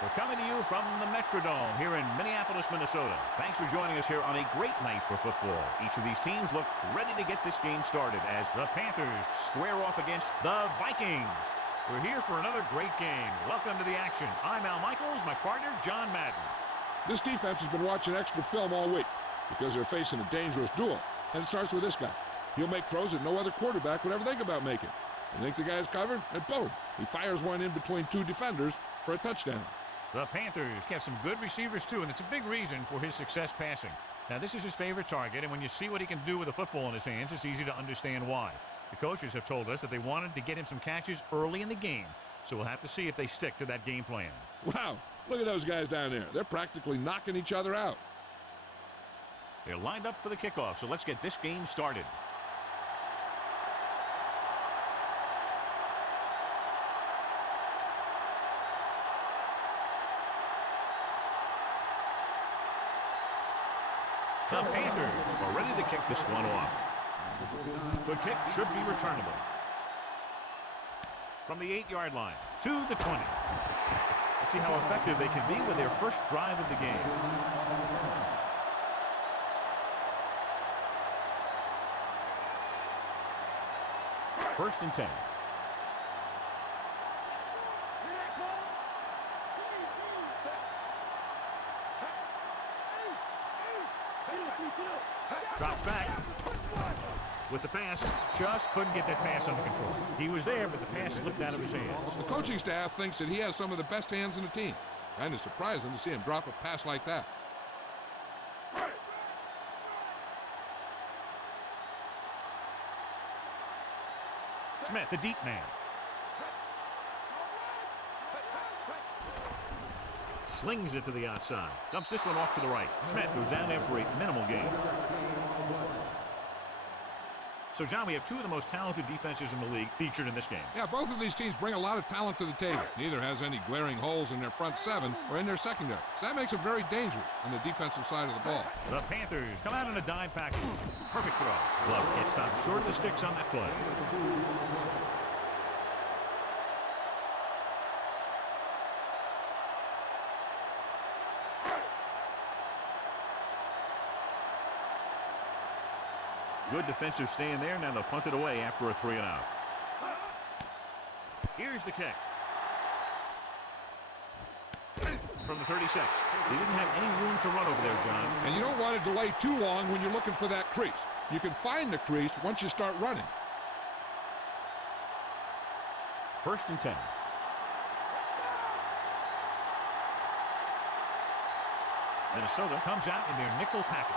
We're coming to you from the Metrodome here in Minneapolis, Minnesota. Thanks for joining us here on a great night for football. Each of these teams look ready to get this game started as the Panthers square off against the Vikings. We're here for another great game. Welcome to the action. I'm Al Michaels, my partner, John Madden. This defense has been watching extra film all week because they're facing a dangerous duel. And it starts with this guy. He'll make throws that no other quarterback would ever think about making. You think the guy's covered, and boom, he fires one in between two defenders for a touchdown. The Panthers have some good receivers, too, and it's a big reason for his success passing. Now, this is his favorite target, and when you see what he can do with a football in his hands, it's easy to understand why. The coaches have told us that they wanted to get him some catches early in the game, so we'll have to see if they stick to that game plan. Wow, look at those guys down there. They're practically knocking each other out. They're lined up for the kickoff, so let's get this game started. The Panthers are ready to kick this one off. The kick should be returnable. From the 8-yard line to the 20. Let's see how effective they can be with their first drive of the game. First and 10. Drops back with the pass. Just couldn't get that pass under control. He was there, but the pass slipped out of his hands. The coaching staff thinks that he has some of the best hands in the team. Kind of surprising to see him drop a pass like that. Smith, the deep man. Slings it to the outside. Dumps this one off to the right. Smith goes down after a minimal gain. So, John, we have two of the most talented defenses in the league featured in this game. Yeah, both of these teams bring a lot of talent to the table. Neither has any glaring holes in their front seven or in their secondary. So that makes it very dangerous on the defensive side of the ball. The Panthers come out in a dime package. Perfect throw. Love gets stopped short of the sticks on that play. Good defensive stand there. Now they'll punt it away after a 3-and-out. Here's the kick. From the 36. They didn't have any room to run over there, John. And you don't want to delay too long when you're looking for that crease. You can find the crease once you start running. First and 10. Minnesota comes out in their nickel package.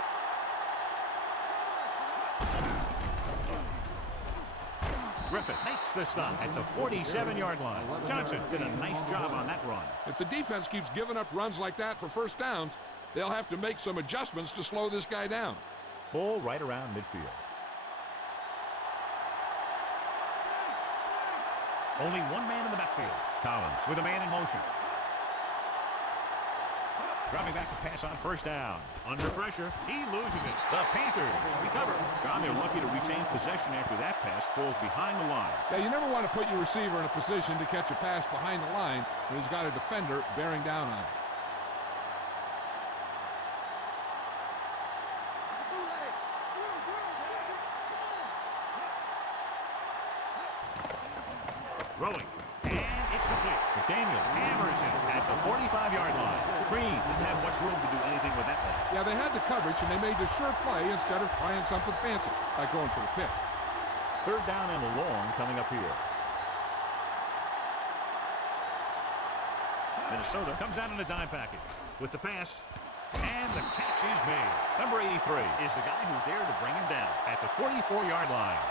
Griffith makes the stop at the 47-yard line. Johnson did a nice job on that run. If the defense keeps giving up runs like that for first downs, they'll have to make some adjustments to slow this guy down. Ball right around midfield. Only one man in the backfield. Collins with a man in motion. Dropping back to pass on first down. Under pressure, he loses it. The Panthers recover. John, they're lucky to retain possession after that pass falls behind the line. Yeah, you never want to put your receiver in a position to catch a pass behind the line when he's got a defender bearing down on him. Rolling. And it's complete. McDaniel hammers him at the 45-yard line. Green didn't have much room to do anything with that one. Yeah, they had the coverage, and they made the sure play instead of trying something fancy by going for the pick. Third down and long coming up here. Minnesota comes out in a dime package with the pass, and the catch is made. Number 83 is the guy who's there to bring him down at the 44-yard line.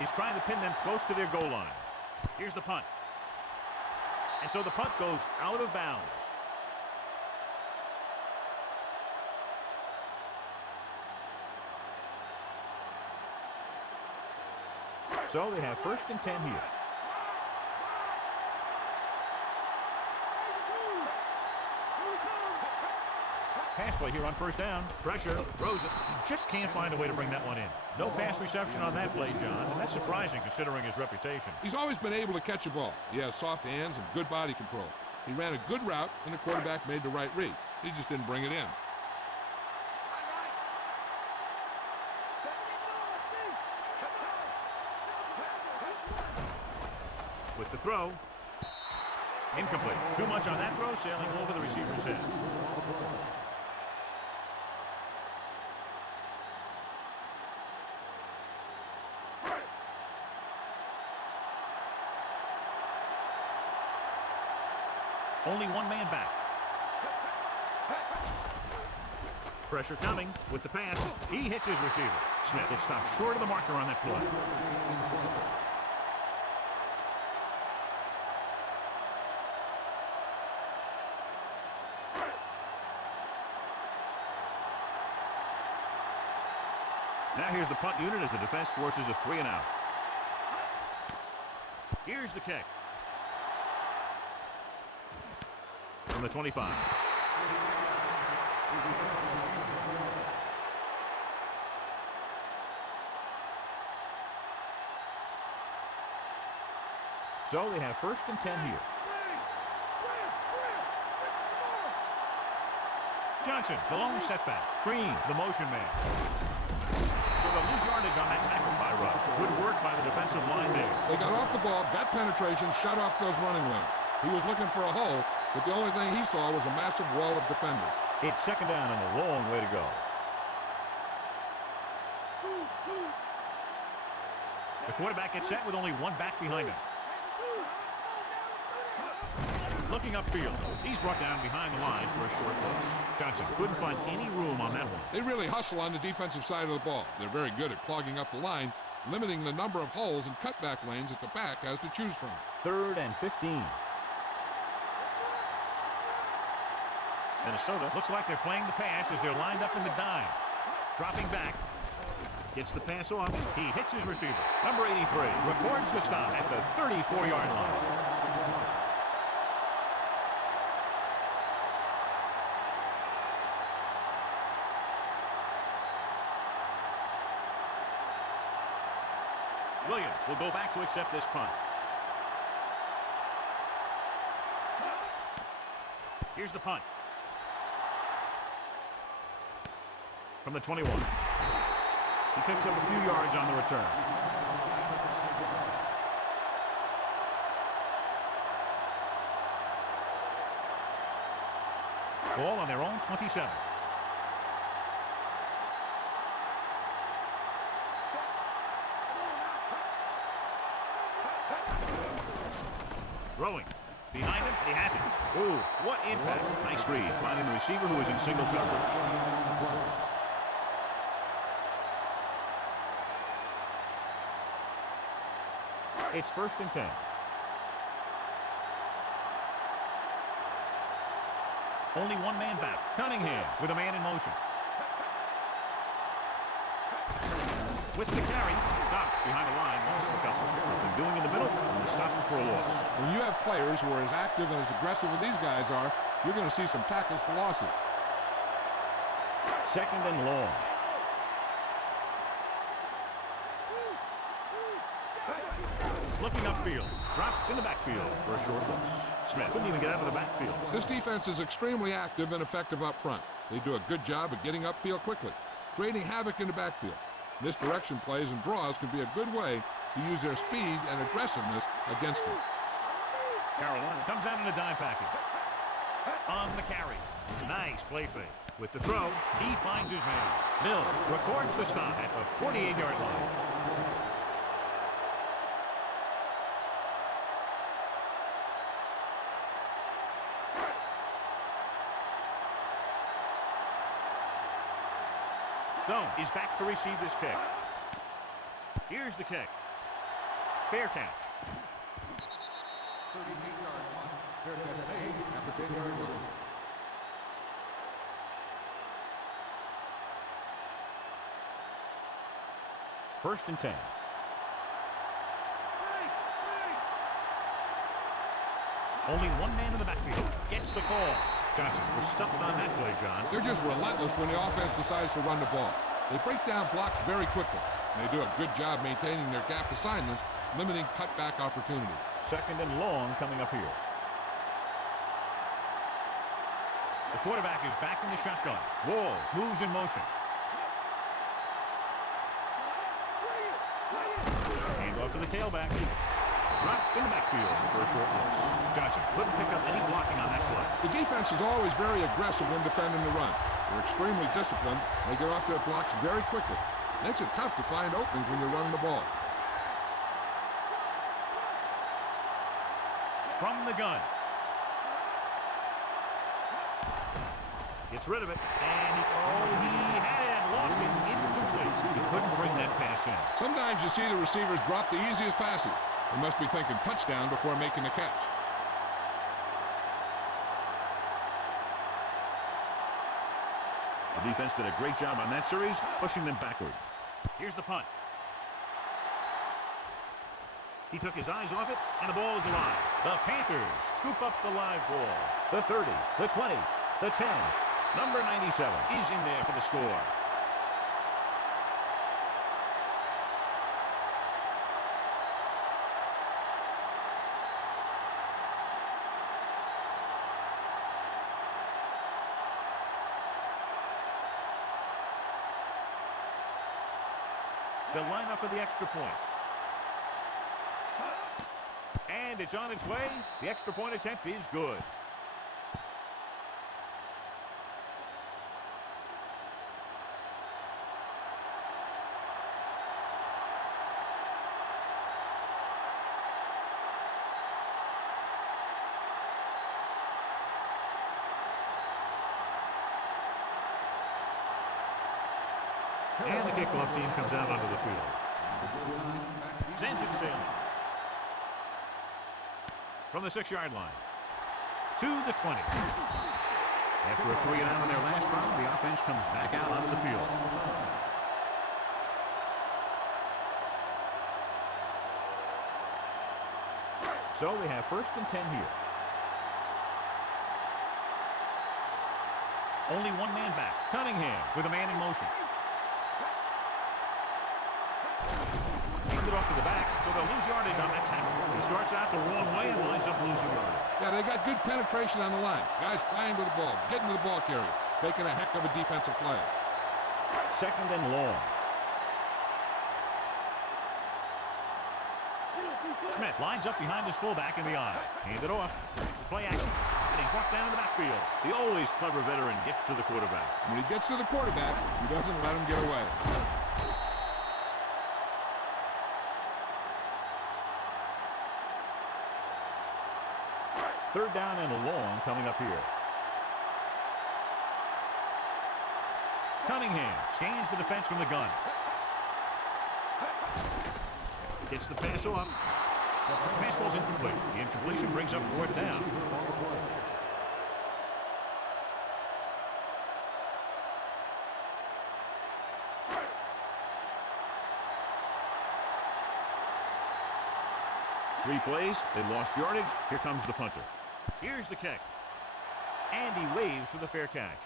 He's trying to pin them close to their goal line. Here's the punt. And so the punt goes out of bounds. So they have first and 10 here. Pass play here on first down. Pressure. Throws it. He just can't find a way to bring that one in. No pass reception on that play, John, and that's surprising considering his reputation. He's always been able to catch a ball. He has soft hands and good body control. He ran a good route, and the quarterback made the right read. He just didn't bring it in. With the throw. Incomplete. Too much on that throw, sailing over the receiver's head. Only one man back. Pressure coming with the pass. He hits his receiver. Smith gets stopped short of the marker on that play. Now here's the punt unit as the defense forces a 3-and-out. Here's the kick. From the 25. So they have first and 10 here. Johnson, the lone setback. Green, the motion man. So they'll lose yardage on that tackle by Rudd. Good work by the defensive line there. They got off the ball, got penetration, shut off those running lanes. He was looking for a hole, but the only thing he saw was a massive wall of defenders. It's second down and a long way to go. The quarterback gets set with only one back behind him. Looking upfield. He's brought down behind the line for a short loss. Johnson couldn't find any room on that one. They really hustle on the defensive side of the ball. They're very good at clogging up the line, limiting the number of holes and cutback lanes that the back has to choose from. 3rd and 15. Minnesota looks like they're playing the pass as they're lined up in the dime. Dropping back. Gets the pass off. He hits his receiver. Number 83 records the stop at the 34-yard line. Williams will go back to accept this punt. Here's the punt. From the 21. He picks up a few yards on the return. Ball on their own 27. Throwing. Behind him, and he has it. Ooh, what impact. Nice read, finding the receiver who is in single coverage. It's 1st and 10. Only one man back. Cunningham with a man in motion. With the carry. Stopped behind the line. Lost a couple. Nothing doing in the middle. And they stop him for a loss. When you have players who are as active and as aggressive as these guys are, you're going to see some tackles for losses. 2nd and long. Looking upfield. Dropped in the backfield for a short loss. Smith couldn't even get out of the backfield. This defense is extremely active and effective up front. They do a good job of getting upfield quickly, creating havoc in the backfield. Misdirection plays and draws can be a good way to use their speed and aggressiveness against them. Carolina comes out in a dime package. On the carry. Nice play fake. With the throw, he finds his man. Mills records the stop at the 48-yard line. Stone is back to receive this kick. Here's the kick. Fair catch. 38-yard line. Fair catch made at the 10-yard line. First and 10. Only one man in the backfield. Gets the call. Johnson was stuffed on that play, John. They're just relentless when the offense decides to run the ball. They break down blocks very quickly. They do a good job maintaining their gap assignments, limiting cutback opportunities. 2nd and long coming up here. The quarterback is back in the shotgun. Walls moves in motion. Hand off to the tailback. Dropped in the backfield for a short loss. Johnson couldn't pick up any blocking on that play. The defense is always very aggressive when defending the run. They're extremely disciplined. They get off their blocks very quickly. Makes it tough to find openings when you're running the ball. From the gun. Gets rid of it. And he had it and lost it. Incomplete. He couldn't bring that pass in. Sometimes you see the receivers drop the easiest passes. They must be thinking touchdown before making the catch. The defense did a great job on that series, pushing them backward. Here's the punt. He took his eyes off it, and the ball is alive. The Panthers scoop up the live ball. The 30, the 20, the 10. Number 97 is in there for the score. The lineup of the extra point. And it's on its way. The extra point attempt is good. And the kickoff team comes out onto the field. Sends it sailing. From the 6-yard line. To the 20. After a 3-and-out in their last drive, the offense comes back out onto the field. So we have 1st and 10 here. Only one man back. Cunningham with a man in motion. It off to the back, so they'll lose yardage on that tackle. He starts out the wrong way and winds up losing yardage. Yeah, they got good penetration on the line. Guys flying with the ball, getting to the ball carrier, making a heck of a defensive play. 2nd and long. Smith lines up behind his fullback in the eye. Hand it off. Play action. And he's brought down in the backfield. The always clever veteran gets to the quarterback. When he gets to the quarterback, he doesn't let him get away. 3rd down and long coming up here. Cunningham scans the defense from the gun. Gets the pass off. Pass ball's incomplete. The incompletion brings up 4th down. Three plays, they lost yardage. Here comes the punter. Here's the kick. And he waves for the fair catch.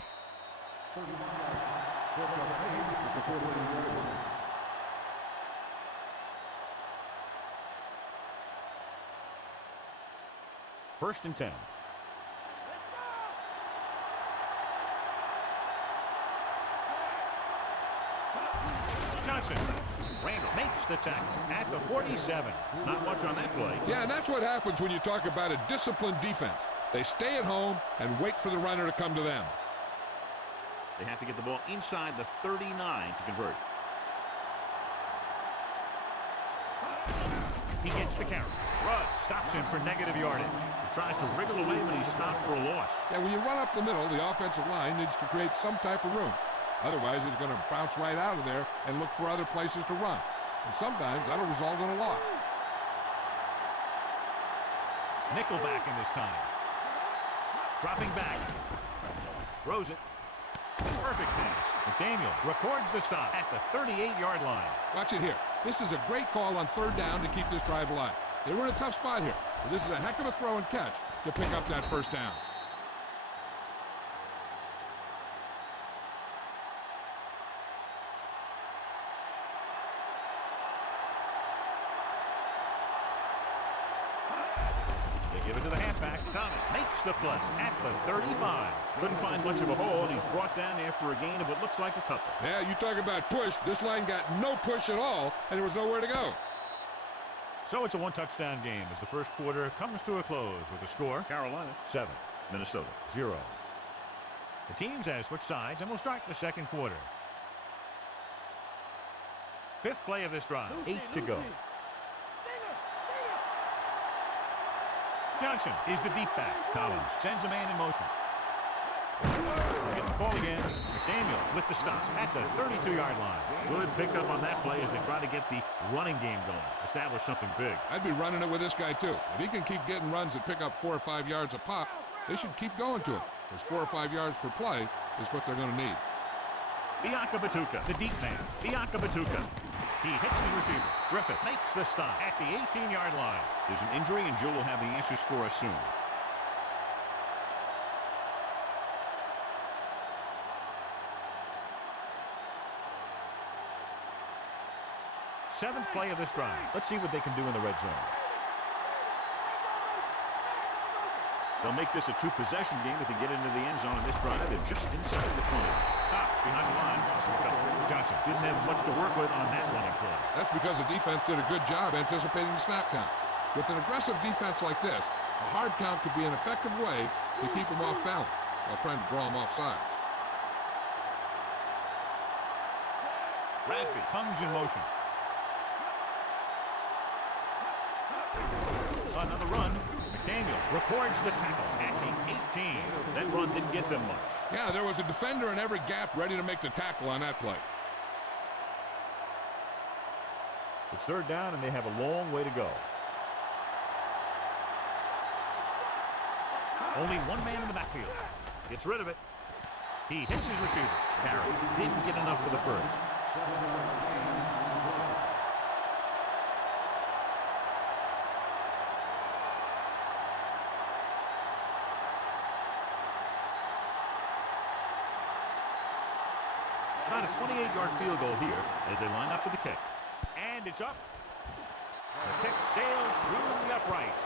First and 10. Johnson. Randall makes the tackle at the 47. Not much on that play. Yeah, and that's what happens when you talk about a disciplined defense. They stay at home and wait for the runner to come to them. They have to get the ball inside the 39 to convert. He gets the carry. Rudd stops him for negative yardage. He tries to wriggle away, but he's stopped for a loss. Yeah, when you run up the middle, the offensive line needs to create some type of room. Otherwise, he's going to bounce right out of there and look for other places to run. And sometimes that'll result in a loss. Nickelback in this time. Dropping back. Throws it. Perfect pass. McDaniel records the stop at the 38-yard line. Watch it here. This is a great call on 3rd down to keep this drive alive. They were in a tough spot here, but this is a heck of a throw and catch to pick up that 1st down. They give it to the halfback. Thomas makes the play at the 35. Couldn't find much of a hole, and he's brought down after a gain of what looks like a couple. Yeah, you talk about push. This line got no push at all, and there was nowhere to go. So it's a one-touchdown game as the first quarter comes to a close with a score. Carolina 7, Minnesota 0. The teams have switched sides, and we'll start the second quarter. Fifth play of this drive. 8 to go. Johnson is the deep back. Collins sends a man in motion. Get the call again. McDaniel with the stop at the 32-yard line. Good pickup on that play as they try to get the running game going. Establish something big. I'd be running it with this guy, too. If he can keep getting runs that pick up 4 or 5 yards a pop, they should keep going to him. Because 4 or 5 yards per play is what they're going to need. Bianca Batuka, the deep man. Bianca Batuka. He hits his receiver. Griffith makes the stop at the 18-yard line. There's an injury, and Joe will have the answers for us soon. Seventh play of this drive. Let's see what they can do in the red zone. They'll make this a two-possession game if they get into the end zone in this drive. They're just inside the 20. Stop behind the line. Johnson didn't have much to work with on that running play. That's because the defense did a good job anticipating the snap count. With an aggressive defense like this, a hard count could be an effective way to keep them off balance while trying to draw them off sides. Rasby comes in motion. Another run. McDaniel records the tackle at the 18. That run didn't get them much. Yeah, there was a defender in every gap ready to make the tackle on that play. It's third down, and they have a long way to go. Only one man in the backfield. Gets rid of it. He hits his receiver. Barry didn't get enough for the first. About a 28-yard field goal here as they line up for the kick. And it's up. The kick sails through the uprights.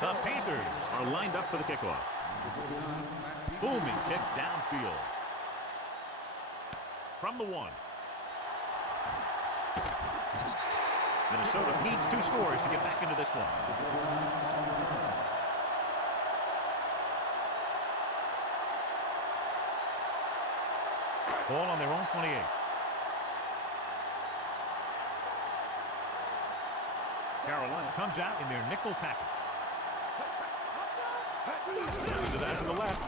The Panthers are lined up for the kickoff. Booming kick downfield. From the 1. Minnesota needs 2 scores to get back into this one. Ball on their own 28. Carolina comes out in their nickel package. Pushes it out to the left.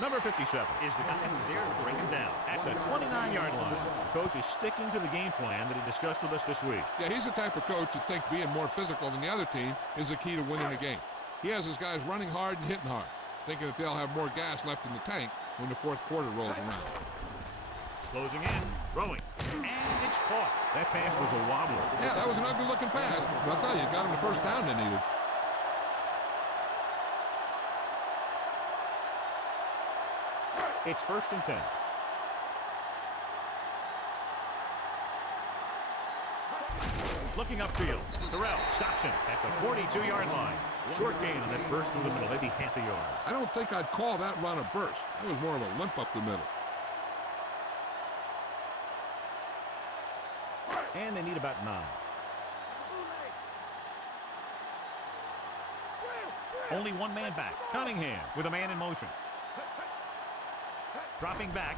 Number 57 is the guy who's there to bring him down at the 29-yard line. The coach is sticking to the game plan that he discussed with us this week. Yeah, he's the type of coach that thinks being more physical than the other team is the key to winning the game. He has his guys running hard and hitting hard, thinking that they'll have more gas left in the tank when the fourth quarter rolls around. Closing in, throwing, and it's caught. That pass was a wobbler. Yeah, that was an ugly-looking pass, but I thought you got him the first down they needed. It's 1st and 10. Looking upfield. Terrell stops him at the 42-yard line. Short gain on that burst through the middle, maybe half a yard. I don't think I'd call that run a burst. That was more of a limp up the middle. And they need about 9. Only one man back. Cunningham with a man in motion. Dropping back.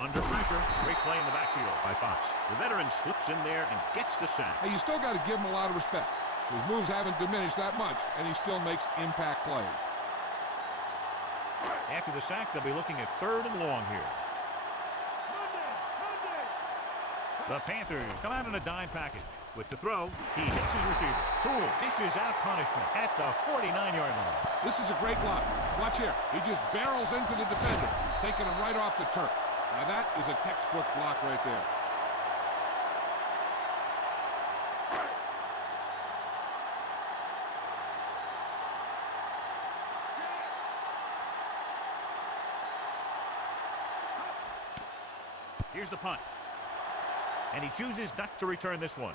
Under pressure. Great play in the backfield by Fox. The veteran slips in there and gets the sack. Hey, you still got to give him a lot of respect. His moves haven't diminished that much, and he still makes impact plays. After the sack, they'll be looking at 3rd and long here. The Panthers come out in a dime package. With the throw, he hits his receiver. Poole dishes out punishment at the 49-yard line. This is a great block. Watch here. He just barrels into the defender, taking him right off the turf. Now that is a textbook block right there. Here's the punt. And he chooses not to return this one.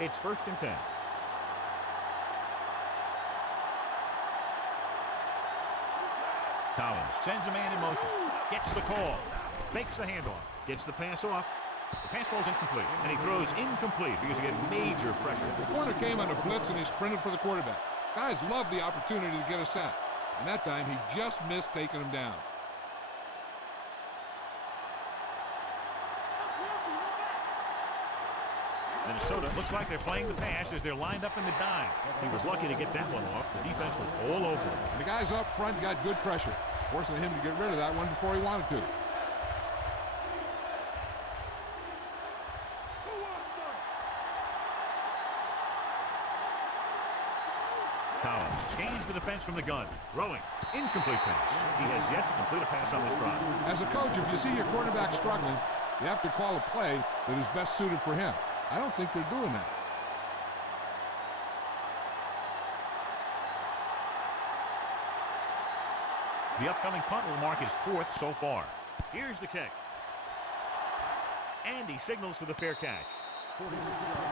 It's 1st and 10. Collins sends a man in motion. Gets the call. Fakes the handoff. Gets the pass off. The pass falls incomplete. And he throws incomplete because he had major pressure. The corner came on a blitz and he sprinted for the quarterback. Guys love the opportunity to get a sack. And that time he just missed taking him down. Minnesota looks like they're playing the pass as they're lined up in the dime. He was lucky to get that one off. The defense was all over him. The guys up front got good pressure, forcing him to get rid of that one before he wanted to. Collins scans the defense from the gun. Throwing. Incomplete pass. He has yet to complete a pass on this drive. As a coach, if you see your quarterback struggling, you have to call a play that is best suited for him. I don't think they're doing that. The upcoming punt will mark his 4th so far. Here's the kick. And he signals for the fair catch. 46 yards.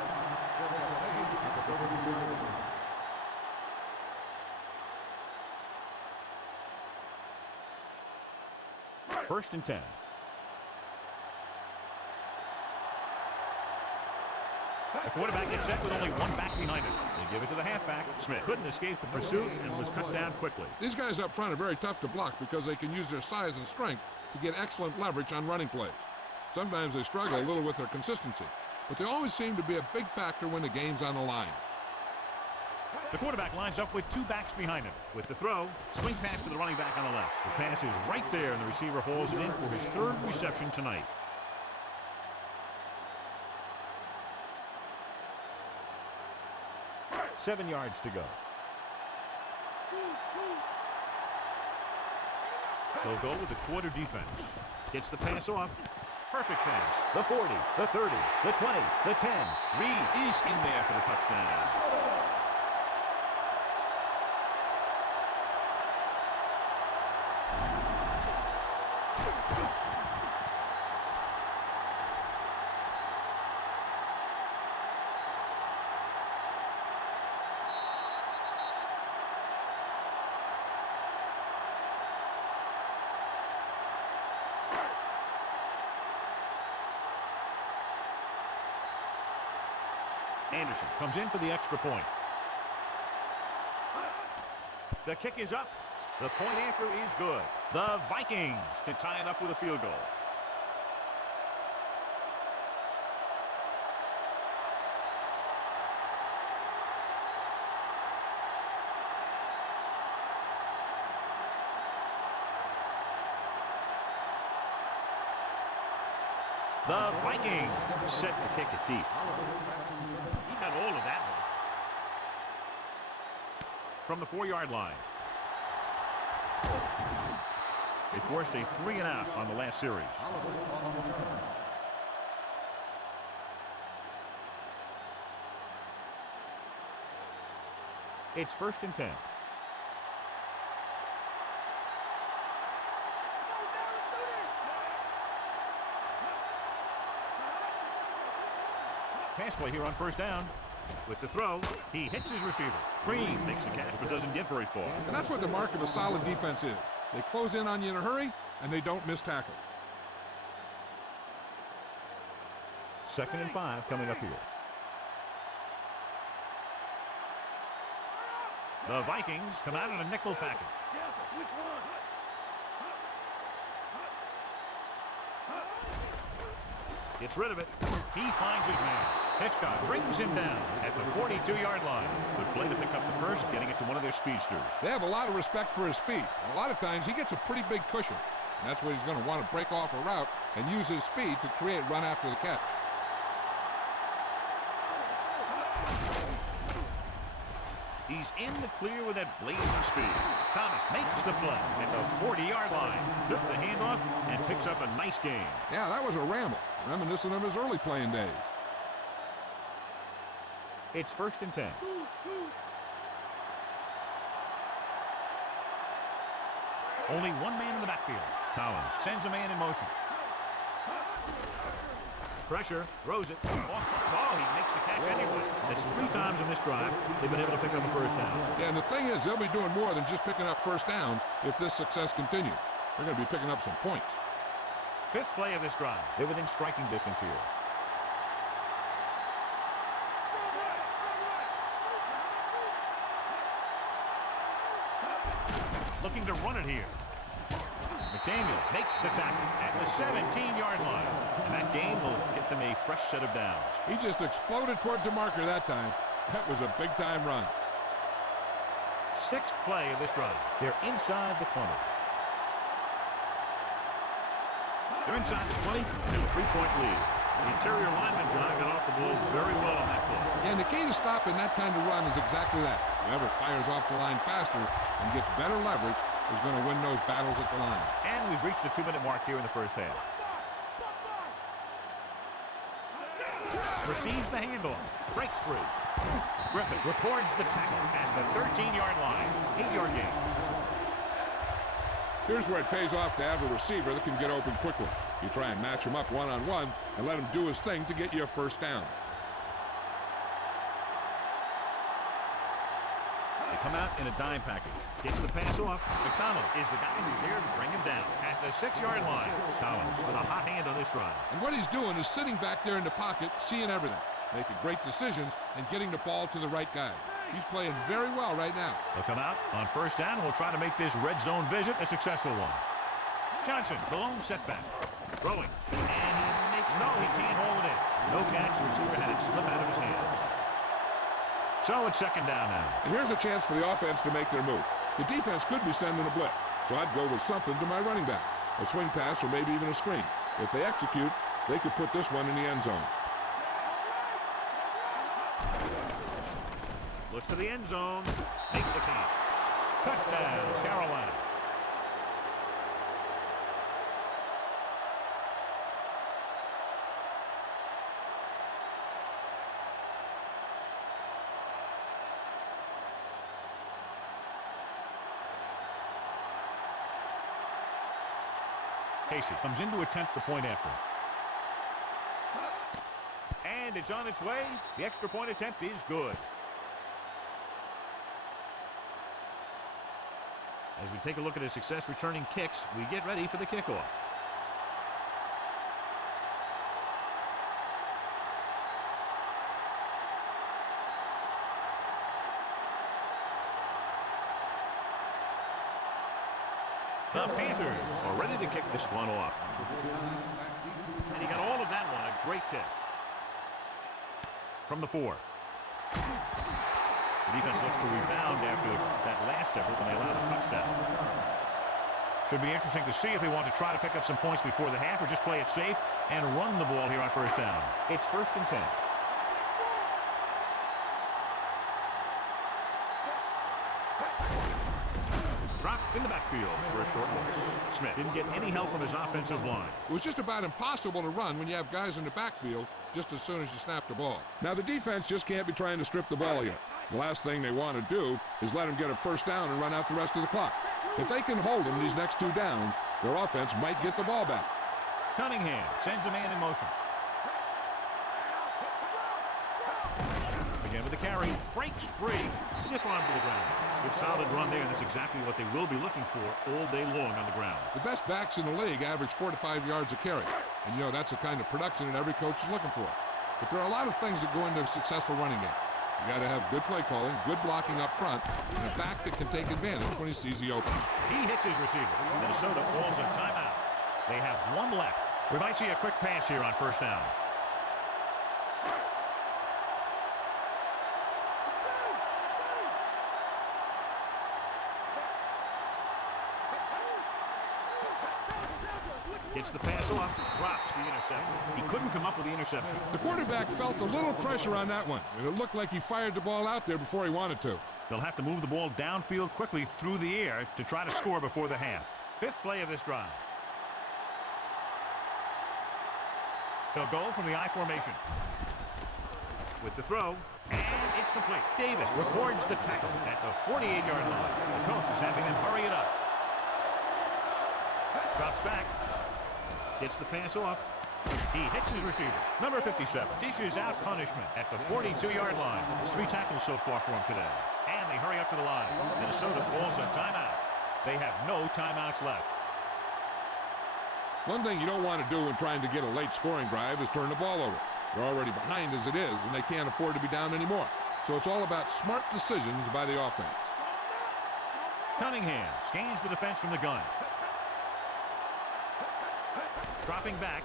1st and 10. The quarterback gets set with only one back behind him. They give it to the halfback. Smith couldn't escape the pursuit and was cut down quickly. These guys up front are very tough to block because they can use their size and strength to get excellent leverage on running plays. Sometimes they struggle a little with their consistency, but they always seem to be a big factor when the game's on the line. The quarterback lines up with 2 backs behind him. With the throw, swing pass to the running back on the left. The pass is right there, and the receiver hauls it in for his 3rd reception tonight. Seven yards to go. They'll go with the quarter defense. Gets the pass off. Perfect pass. The 40, the 30, the 20, the 10. Reed is in there for the touchdown. Anderson comes in for the extra point. The kick is up. The point after is good. The Vikings can tie it up with a field goal. The Vikings set to kick it deep. He got all of that one. From the 4-yard line. They forced a 3-and-out on the last series. It's 1st and 10. Pass play here on 1st down. With the throw, he hits his receiver. Green makes the catch but doesn't get very far. And that's what the mark of a solid defense is. They close in on you in a hurry, and they don't miss tackle. 2nd and 5 coming up here. The Vikings come out in a nickel package. Gets rid of it. He finds his man. Hitchcock brings him down at the 42-yard line. Good play to pick up the first, getting it to one of their speedsters. They have a lot of respect for his speed. A lot of times he gets a pretty big cushion. And that's where he's going to want to break off a route and use his speed to create run after the catch. He's in the clear with that blazing speed. Thomas makes the play at the 40-yard line. Took the handoff and picks up a nice gain. Yeah, that was a ramble, reminiscent of his early playing days. It's 1st and 10. Only one man in the backfield. Collins sends a man in motion. Pressure, throws it. Oh, he makes the catch anyway. That's 3 times in this drive they've been able to pick up a first down. Yeah, and the thing is, they'll be doing more than just picking up first downs if this success continues. They're going to be picking up some points. 5th play of this drive. They're within striking distance here. Looking to run it here. McDaniel makes the tackle at the 17-yard line. And that gain will get them a fresh set of downs. He just exploded towards the marker that time. That was a big-time run. 6th play of this drive. They're inside the 20. They're inside the 20 and a 3-point lead. The interior lineman, John, got off the ball very well on that play. Yeah, and the key to stopping that kind of run is exactly that. Whoever fires off the line faster and gets better leverage is going to win those battles at the line. And we've reached the 2-minute mark here in the first half. Receives the handoff. Breaks free. Griffin records the tackle at the 13-yard line. 8-yard gain. Here's where it pays off to have a receiver that can get open quickly. You try and match him up one-on-one and let him do his thing to get you a first down. They come out in a dime package. Gets the pass off. McDonald is the guy who's there to bring him down at the 6-yard line. Collins with a hot hand on this drive. And what he's doing is sitting back there in the pocket, seeing everything, making great decisions, and getting the ball to the right guy. He's playing very well right now. They'll come out on first down and we'll try to make this red zone visit a successful one. Johnson, the lone setback. Throwing. And he makes he can't hold it in. No catch. The receiver had it slip out of his hands. So it's 2nd down now. And here's a chance for the offense to make their move. The defense could be sending a blitz, so I'd go with something to my running back. A swing pass or maybe even a screen. If they execute, they could put this one in the end zone. Looks to the end zone. Makes the catch. Touchdown, Carolina. Casey comes in to attempt the point after. And it's on its way. The extra point attempt is good. As we take a look at his success returning kicks, we get ready for the kickoff. The Panthers are ready to kick this one off. And he got all of that one, a great kick. From the 4. The defense looks to rebound after that last effort when they allowed a touchdown. Should be interesting to see if they want to try to pick up some points before the half or just play it safe and run the ball here on first down. It's 1st and 10. Dropped in the backfield for a short loss. Smith didn't get any help from his offensive line. It was just about impossible to run when you have guys in the backfield just as soon as you snap the ball. Now the defense just can't be trying to strip the ball yet. The last thing they want to do is let him get a first down and run out the rest of the clock. If they can hold him these next 2 downs, their offense might get the ball back. Cunningham sends a man in motion. Again with the carry. Breaks free. Stiff arm to the ground. Good solid run there, and that's exactly what they will be looking for all day long on the ground. The best backs in the league average 4 to 5 yards a carry. And, you know, that's the kind of production that every coach is looking for. But there are a lot of things that go into a successful running game. You got to have good play calling, good blocking up front, and a back that can take advantage when he sees the opening. He hits his receiver. Minnesota calls a timeout. They have 1 left. We might see a quick pass here on first down. Gets the pass off, drops the interception. He couldn't come up with the interception. The quarterback felt a little pressure on that one, and it looked like he fired the ball out there before he wanted to. They'll have to move the ball downfield quickly through the air to try to score before the half. 5th play of this drive. They'll go from the I formation. With the throw, and It's complete. Davis records the tackle at the 48-yard line. The coach is having them hurry it up. Drops back. Gets the pass off. He hits his receiver. Number 57 dishes out punishment at the 42-yard line. There's 3 tackles so far for him today. And they hurry up to the line. Minnesota calls a timeout. They have no timeouts left. One thing you don't want to do when trying to get a late scoring drive is turn the ball over. They're already behind as it is, and they can't afford to be down anymore. So it's all about smart decisions by the offense. Cunningham scans the defense from the gun. Dropping back.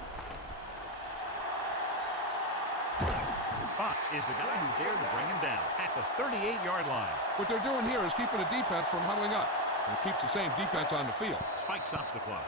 Fox is the guy who's there to bring him down at the 38-yard line. What they're doing here is keeping the defense from huddling up. And it keeps the same defense on the field. Spike stops the clock.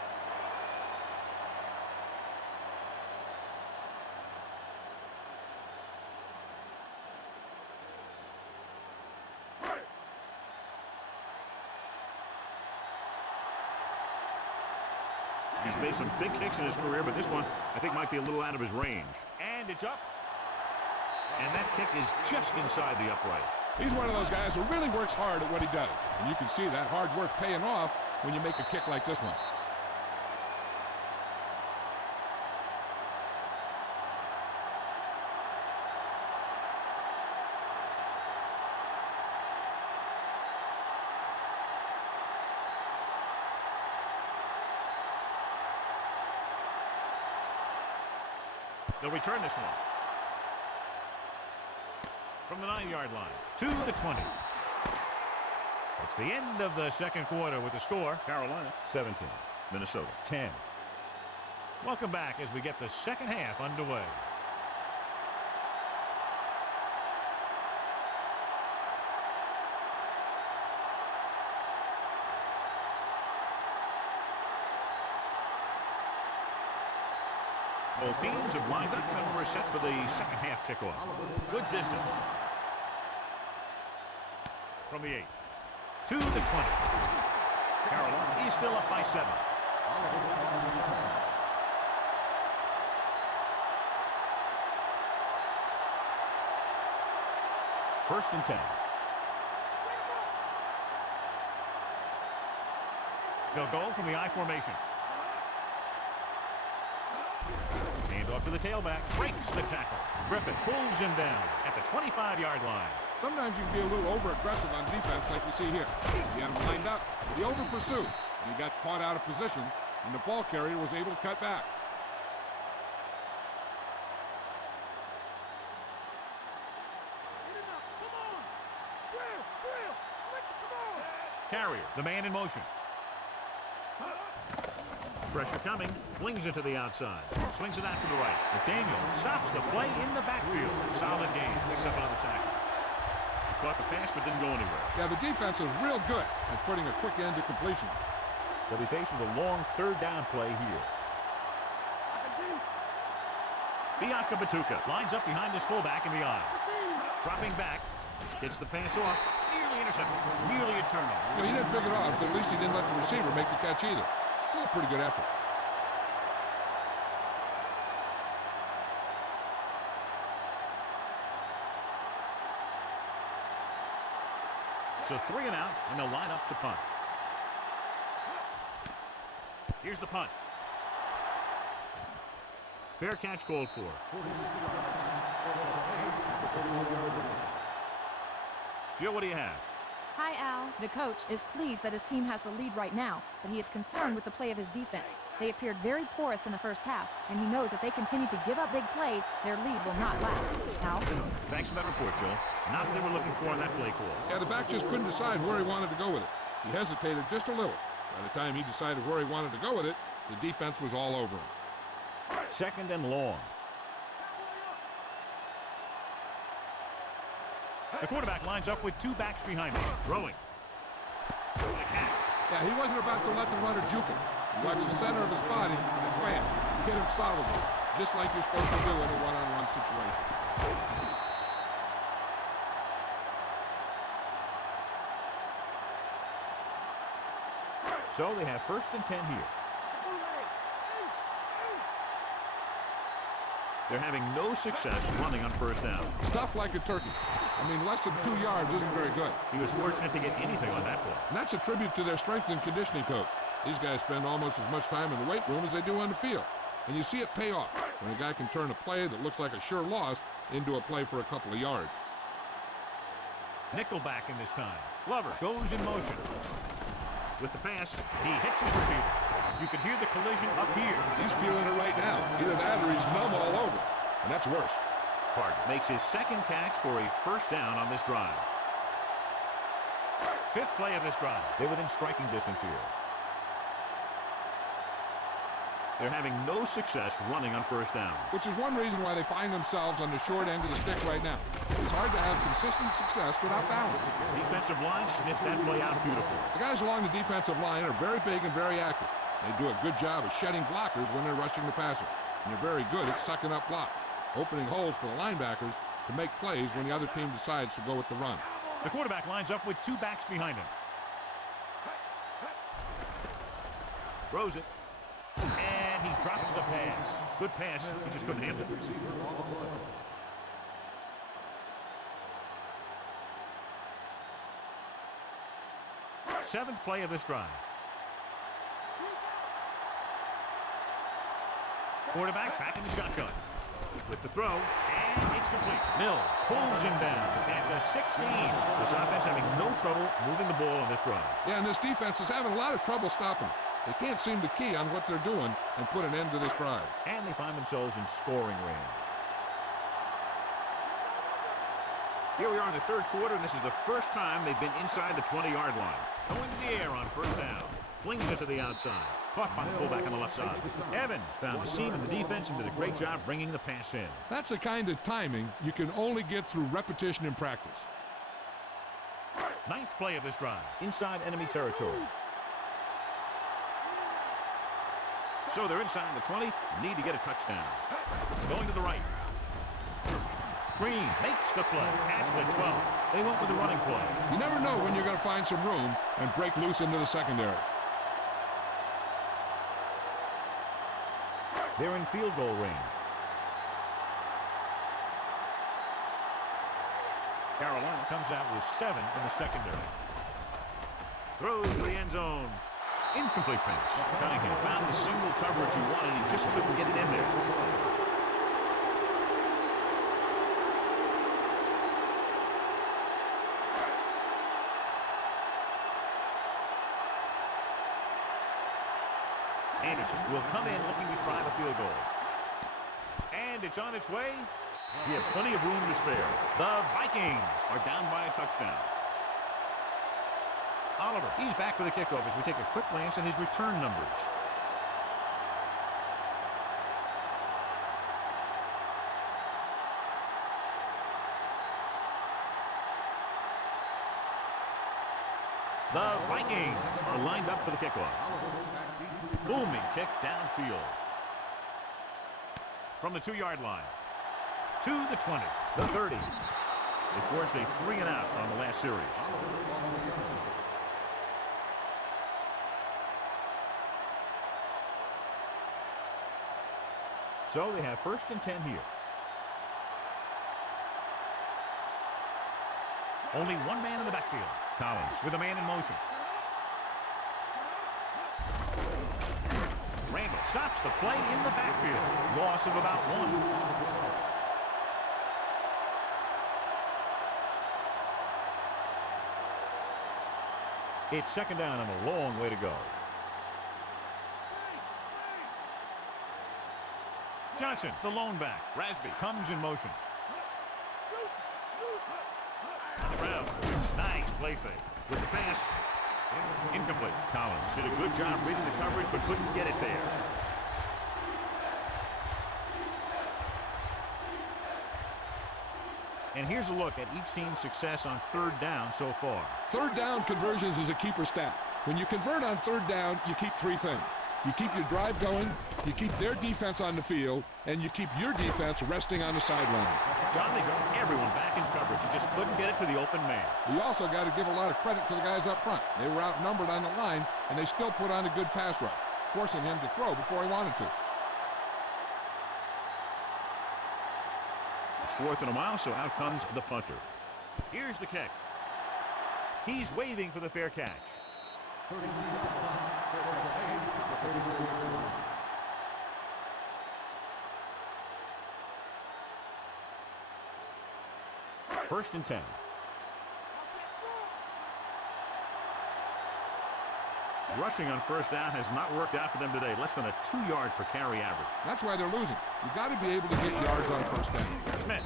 He's made some big kicks in his career, but this one, I think, might be a little out of his range. And it's up. And that kick is just inside the upright. He's one of those guys who really works hard at what he does. And you can see that hard work paying off when you make a kick like this one. They'll return this one. From the 9-yard line to the 20. It's the end of the second quarter with the score. Carolina 17, Minnesota 10. Welcome back as we get the second half underway. Both teams have lined up and we're set for the second half kickoff. Good distance. From the 8 to the 20. Carolina is still up by 7. First and 10. They'll go from the I formation. Hand off to the tailback. Breaks the tackle. Griffin pulls him down at the 25-yard line. Sometimes you can be a little over-aggressive on defense like you see here. He had him lined up, he over-pursued, and he got caught out of position, and the ball carrier was able to cut back. Carrier, the man in motion. Pressure coming, flings it to the outside, swings it out to the right. McDaniel stops the play in the backfield. Solid game, picks up another tackle. Caught the pass but didn't go anywhere. Yeah, the defense is real good at putting a quick end to completion. They'll be faced with a long third down play here. Bianca Batuka lines up behind his fullback in the eye. Dropping back, gets the pass off, nearly intercepted, nearly a turnover. You know, he didn't pick it off, but at least he didn't let the receiver make the catch either. Still a pretty good effort. So 3 and out, and they'll line up to punt. Here's the punt. Fair catch called for. Jill, what do you have? Hi, Al. The coach is pleased that his team has the lead right now, but he is concerned with the play of his defense. They appeared very porous in the first half, and he knows if they continue to give up big plays, their lead will not last. Al? Thanks for that report, Jill. Not what they were looking for in that play call. Yeah, the back just couldn't decide where he wanted to go with it. He hesitated just a little. By the time he decided where he wanted to go with it, the defense was all over him. Second and long. The quarterback lines up with 2 backs behind him. Throwing. The catch. Yeah, he wasn't about to let the runner juke him. He watched the center of his body and bam, hit him solidly, just like you're supposed to do in a one-on-one situation. So they have first and 10 here. They're having no success running on first down. Stuff like a turkey. I mean, less than 2 yards isn't very good. He was fortunate to get anything on that play. And that's a tribute to their strength and conditioning coach. These guys spend almost as much time in the weight room as they do on the field. And you see it pay off when a guy can turn a play that looks like a sure loss into a play for a couple of yards. Nickelback in this time. Glover goes in motion. With the pass, he hits his receiver. You can hear the collision up here. He's feeling it right now. Either that or he's numb all over. And that's worse. Carter makes his second catch for a first down on this drive. Fifth play of this drive. They're within striking distance here. They're having no success running on first down. Which is one reason why they find themselves on the short end of the stick right now. It's hard to have consistent success without balance. Defensive line sniffed that play out beautifully. The guys along the defensive line are very big and very active. They do a good job of shedding blockers when they're rushing the passer. And they're very good at sucking up blocks, opening holes for the linebackers to make plays when the other team decides to go with the run. The quarterback lines up with two backs behind him. Throws it. And he drops the pass. Good pass. He just couldn't handle it. Seventh play of this drive. Quarterback back in the shotgun. With the throw, and it's complete. Mills pulls him down at the 16. This offense having no trouble moving the ball on this drive. Yeah, and this defense is having a lot of trouble stopping. They can't seem to key on what they're doing and put an end to this drive. And they find themselves in scoring range. Here we are in the third quarter, and this is the first time they've been inside the 20-yard line. Going to the air on first down. Flings it to the outside. Caught by the fullback on the left side. Evans found a seam in the defense and did a great job bringing the pass in. That's the kind of timing you can only get through repetition and practice. Ninth play of this drive. Inside enemy territory. So they're inside the 20. Need to get a touchdown. Going to the right. Green makes the play at the 12. They went with the running play. You never know when you're going to find some room and break loose into the secondary. They're in field goal range. Carolina comes out with 7 in the secondary. Throws to the end zone. Incomplete pass. Cunningham found the single coverage he wanted. He just couldn't get it in there. Anderson will come in looking to try the field goal. And it's on its way. He had plenty of room to spare. The Vikings are down by a touchdown. Oliver, he's back for the kickoff as we take a quick glance at his return numbers. The Vikings are lined up for the kickoff. Booming kick downfield. From the 2-yard line. To the 20. The 30. They forced a 3-and-out on the last series. So they have 1st and 10 here. Only one man in the backfield. Collins with a man in motion. Randall stops the play in the backfield. Loss of about 1. It's 2nd down and a long way to go. Johnson, the lone back. Rasby comes in motion. Brown, nice play fake. With the pass, incomplete. Collins did a good job reading the coverage but couldn't get it there. And here's a look at each team's success on 3rd down so far. 3rd down conversions is a keeper stat. When you convert on 3rd down, you keep 3 things. You keep your drive going, you keep their defense on the field, and you keep your defense resting on the sideline. John, they dropped everyone back in coverage. You just couldn't get it to the open man. You also got to give a lot of credit to the guys up front. They were outnumbered on the line, and they still put on a good pass rush, forcing him to throw before he wanted to. It's 4th and a mile, so out comes the punter. Here's the kick. He's waving for the fair catch. First and 10. Rushing on first down has not worked out for them today. Less than a 2-yard per carry average. That's why they're losing. You've got to be able to get yards on first down. Smith,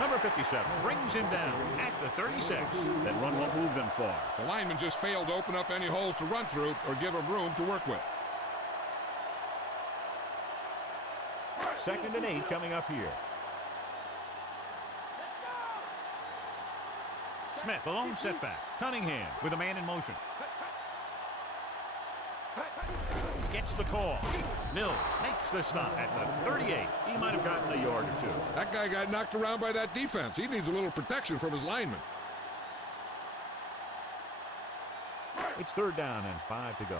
number 57, brings him down at the 36. That run won't move them far. The lineman just failed to open up any holes to run through or give him room to work with. 2nd and 8 coming up here. Smith, the lone setback. Cunningham with a man in motion. Gets the call. Mills makes the stop at the 38. He might have gotten a yard or two. That guy got knocked around by that defense. He needs a little protection from his lineman. It's 3rd down and 5 to go.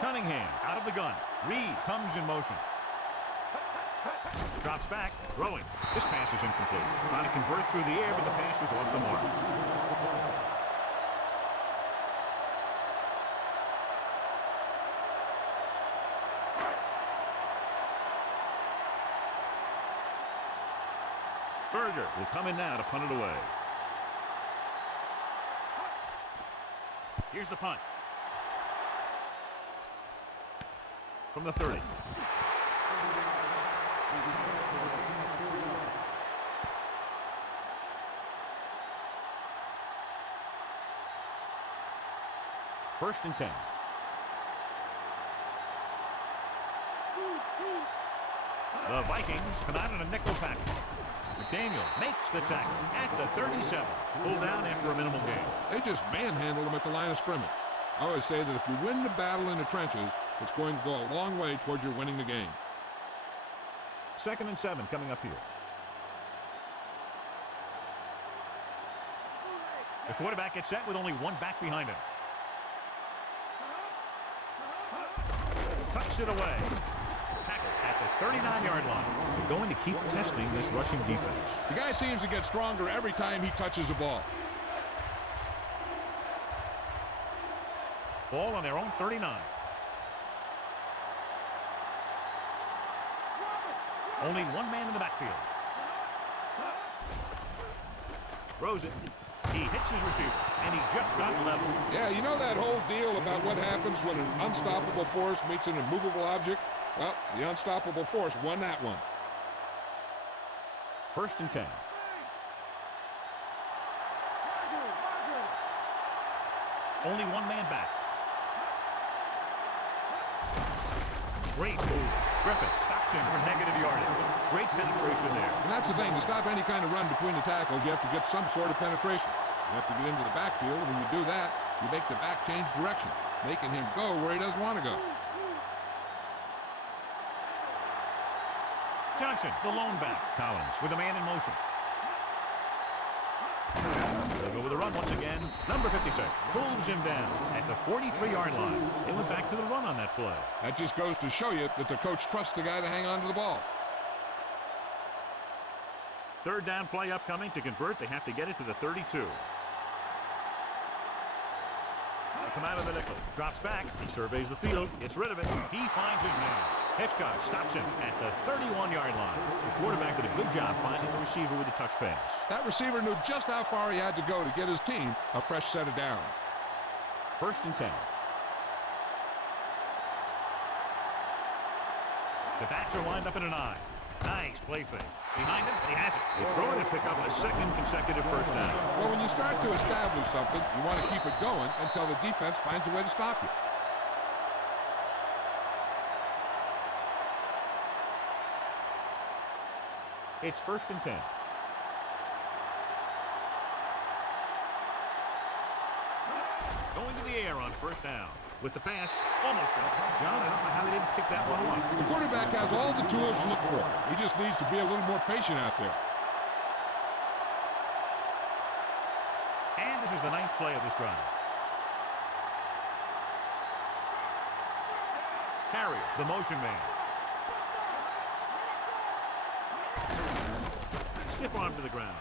Cunningham out of the gun. Reed comes in motion. Drops back, throwing. This pass is incomplete. Trying to convert through the air, but the pass was off the mark. Berger will come in now to punt it away. Here's the punt. From the 30. First and 10. The Vikings come out in a nickel package. McDaniel makes the tackle at the 37. Pulled down after a minimal gain. They just manhandled him at the line of scrimmage. I always say that if you win the battle in the trenches, it's going to go a long way towards your winning the game. 2nd and 7 coming up here. The quarterback gets set with only one back behind him. Tucks it away. Tackle at the 39-yard line. They're going to keep testing this rushing defense. The guy seems to get stronger every time he touches the ball. Ball on their own 39. Only one man in the backfield. Throws it. He hits his receiver, and he just got level. Yeah, you know that whole deal about what happens when an unstoppable force meets an immovable object? Well, the unstoppable force won that one. First and 10. Only one man back. Great move. Griffith stops him for negative yardage. Great penetration there. And that's the thing. To stop any kind of run between the tackles, you have to get some sort of penetration. You have to get into the backfield, and when you do that, you make the back change direction, making him go where he doesn't want to go. Johnson, the lone back. Collins with a man in motion. They'll go with a run once again. Number 56 pulls him down at the 43-yard line. They went back to the run on that play. That just goes to show you that the coach trusts the guy to hang on to the ball. 3rd down play upcoming. To convert, they have to get it to the 32. They come out of the nickel. Drops back. He surveys the field. Gets rid of it. He finds his man. Hitchcock stops him at the 31-yard line. The quarterback did a good job finding the receiver with a touch pass. That receiver knew just how far he had to go to get his team a fresh set of downs. First and 10. The backs are lined up in an I. Nice play fake. Behind him, and he has it. They throw it and pick up a 2nd consecutive first down. Well, when you start to establish something, you want to keep it going until the defense finds a way to stop you. It's 1st and 10. Going to the air on first down. With the pass, almost got it. John, I don't know how they didn't pick that one off. The quarterback has all the tools to look for. He just needs to be a little more patient out there. And this is the 9th play of this drive. Carrier, the motion man. Stiff arm to the ground.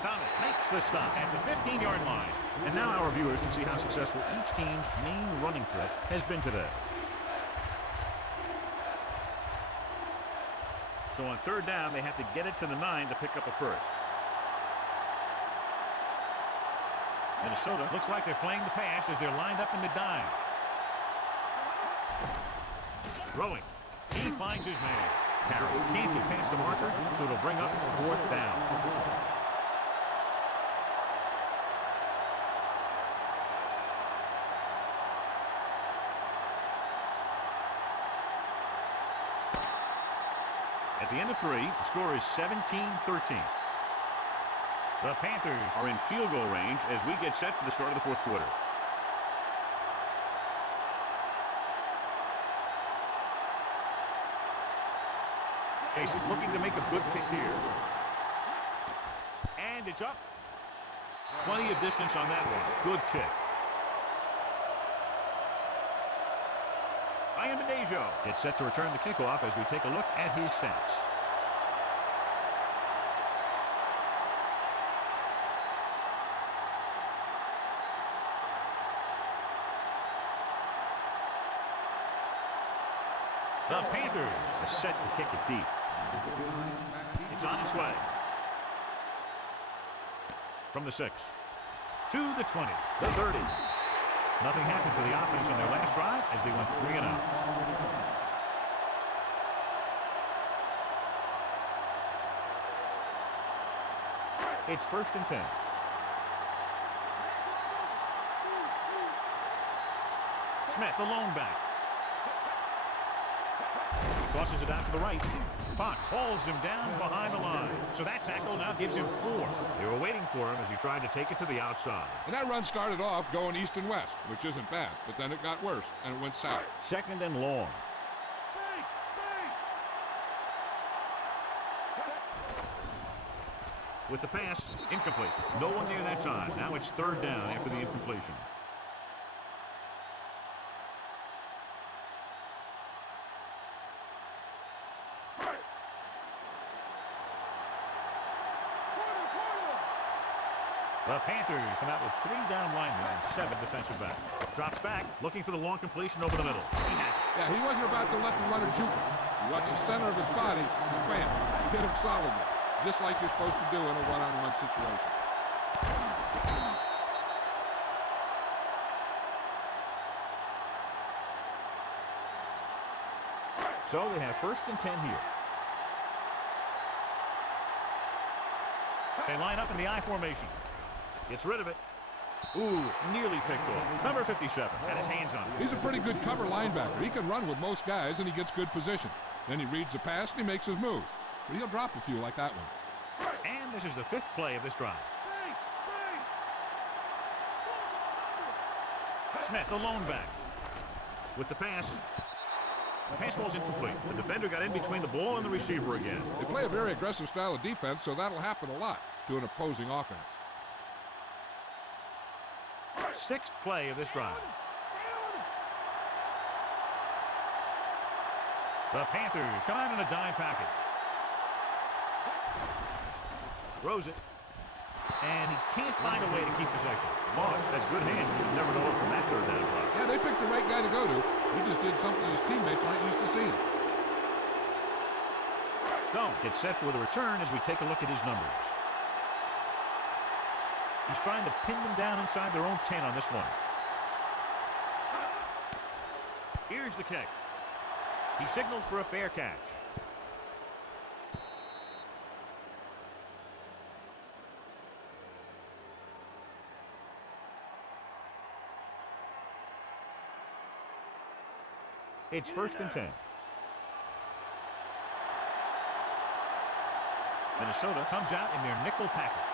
Thomas makes the stop at the 15-yard line. And now our viewers can see how successful each team's main running threat has been today. So on third down, they have to get it to the 9 to pick up a first. Minnesota looks like they're playing the pass as they're lined up in the dime. Throwing. He finds his man. Carroll can't get past the marker, so it'll bring up fourth down. At the end of 3, the score is 17-13. The Panthers are in field goal range as we get set for the start of the fourth quarter. Casey looking to make a good kick here. And it's up. Plenty of distance on that one. Good kick. Dejo gets set to return the kickoff as we take a look at his stats. The Panthers are set to kick it deep. It's on its way. From the 6 to the 20, the 30. Nothing happened for the offense on their last drive as they went 3 and out. It's 1st and 10. Smith, the lone back. Tosses it out to the right. Fox hauls him down behind the line. So that tackle now gives him 4. They were waiting for him as he tried to take it to the outside. And that run started off going east and west, which isn't bad, but then it got worse, and it went south. 2nd and long. With the pass, incomplete. No one there that time. Now it's 3rd down after the incompletion. The Panthers come out with 3 down linemen and 7 defensive backs. Drops back, looking for the long completion over the middle. He has it. Yeah, he wasn't about to let the runner juke him. He watched the center of his body, and bam, he hit him solidly, just like you're supposed to do in a one-on-one situation. So they have 1st and 10 here. They line up in the I formation. Gets rid of it. Ooh, nearly picked off. Number 57 had his hands on it. He's a pretty good cover linebacker. He can run with most guys, and he gets good position. Then he reads the pass, and he makes his move. But he'll drop a few like that one. And this is the 5th play of this drive. Smith, the lone back. With the pass. The pass ball's incomplete. The defender got in between the ball and the receiver again. They play a very aggressive style of defense, so that'll happen a lot to an opposing offense. 6th play of this drive. The Panthers come out in a dime package. Throws it. And he can't find a way to keep possession. Moss has good hands. You never know it from that 3rd down drive. Yeah, they picked the right guy to go to. He just did something his teammates aren't used to seeing. Stone gets set for the return as we take a look at his numbers. He's trying to pin them down inside their own 10 on this one. Here's the kick. He signals for a fair catch. It's 1st and 10. Minnesota comes out in their nickel package.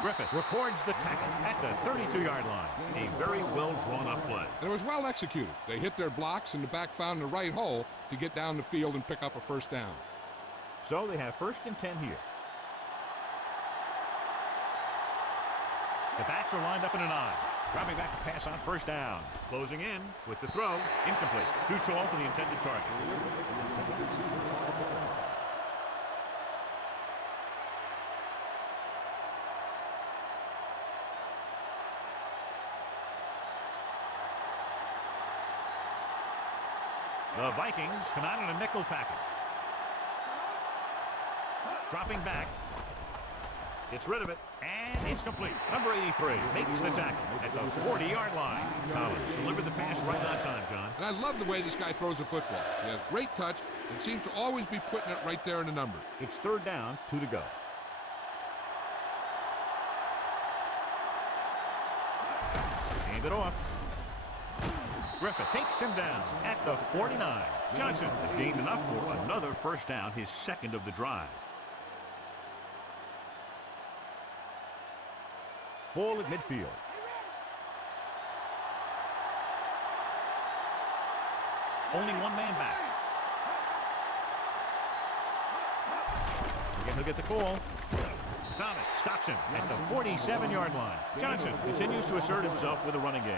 Griffith records the tackle at the 32-yard line. A very well-drawn-up play. And it was well executed. They hit their blocks, and the back found the right hole to get down the field and pick up a 1st down. So they have 1st and 10 here. The backs are lined up in an I. Dropping back to pass on 1st down. Closing in with the throw. Incomplete. Too tall for the intended target. The Vikings come out in a nickel package. Dropping back. Gets rid of it, and it's complete. Number 83 makes the tackle at the 40-yard line. Collins delivered the pass right on time, John. And I love the way this guy throws the football. He has great touch and seems to always be putting it right there in the number. It's third down, 2 to go. Hand it off. Griffith takes him down at the 49. Johnson has gained enough for another first down, his second of the drive. Ball at midfield. Only one man back. Again, he'll get the call. Thomas stops him at the 47-yard line. Johnson continues to assert himself with a running game.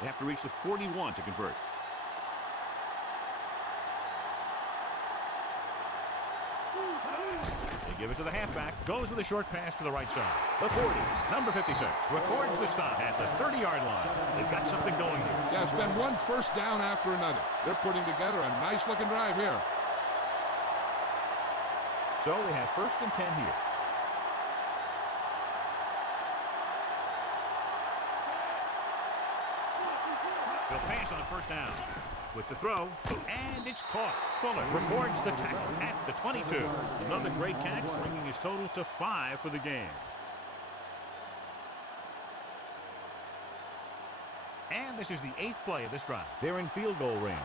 They have to reach the 41 to convert. They give it to the halfback. Goes with a short pass to the right side. The 40, number 56, records the stop at the 30-yard line. They've got something going here. Yeah, it's been one first down after another. They're putting together a nice-looking drive here. So they have first and 10 here. They'll pass on first down. With the throw, and it's caught. Fuller records the tackle at the 22. Another great catch, bringing his total to 5 for the game. And this is the 8th play of this drive. They're in field goal range.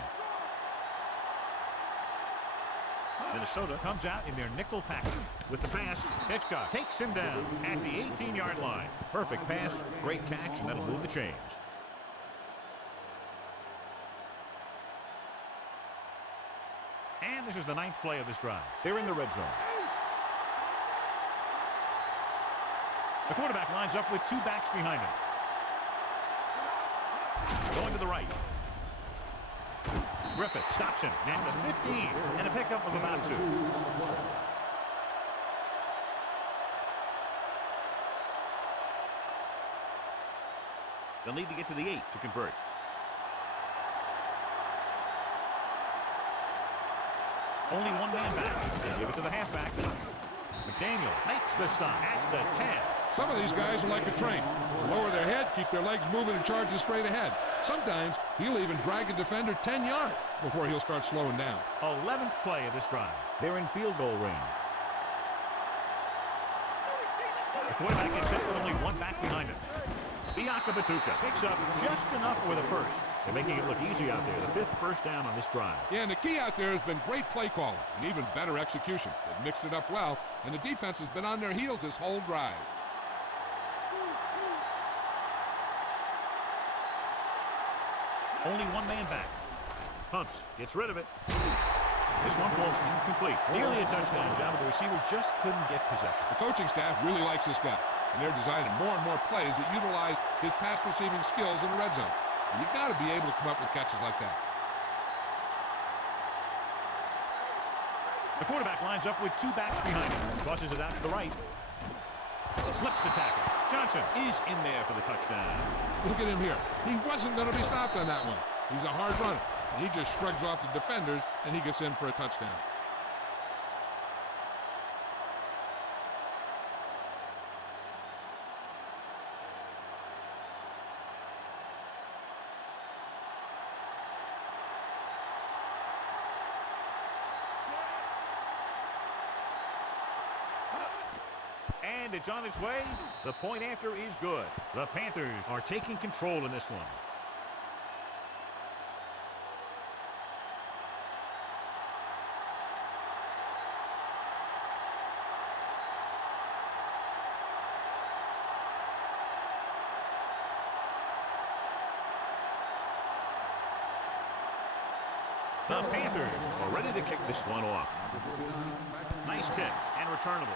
Minnesota comes out in their nickel package. With the pass, Hitchcock takes him down at the 18-yard line. Perfect pass, great catch, and that'll move the chains. And this is the 9th play of this drive. They're in the red zone. The quarterback lines up with 2 backs behind him. Going to the right. Griffith stops him at the 15 and a pickup of about 2. They'll need to get to the 8 to convert. Only one man back. They give it to the halfback. McDaniel makes the stop at the 10. Some of these guys are like a train. Lower their head, keep their legs moving, and charge it straight ahead. Sometimes he'll even drag a defender 10 yards before he'll start slowing down. 11th play of this drive. They're in field goal range. The quarterback gets hit with only one back behind him. Bianca Batuka picks up just enough for the first. They're making it look easy out there. The 5th first down on this drive. Yeah, and the key out there has been great play calling and even better execution. They've mixed it up well, and the defense has been on their heels this whole drive. Only one man back. Pumps, gets rid of it. This one falls incomplete. Nearly a touchdown, John, but the receiver just couldn't get possession. The coaching staff really likes this guy, and they're designing more and more plays that utilize his pass receiving skills in the red zone. And you've got to be able to come up with catches like that. The quarterback lines up with 2 backs behind him. Tosses it out to the right. Slips the tackle. Johnson is in there for the touchdown. Look at him here. He wasn't going to be stopped on that one. He's a hard runner. And he just shrugs off the defenders, and he gets in for a touchdown. And it's on its way. The point after is good. The Panthers are taking control in this one. The Panthers are ready to kick this one off. Nice kick and returnable.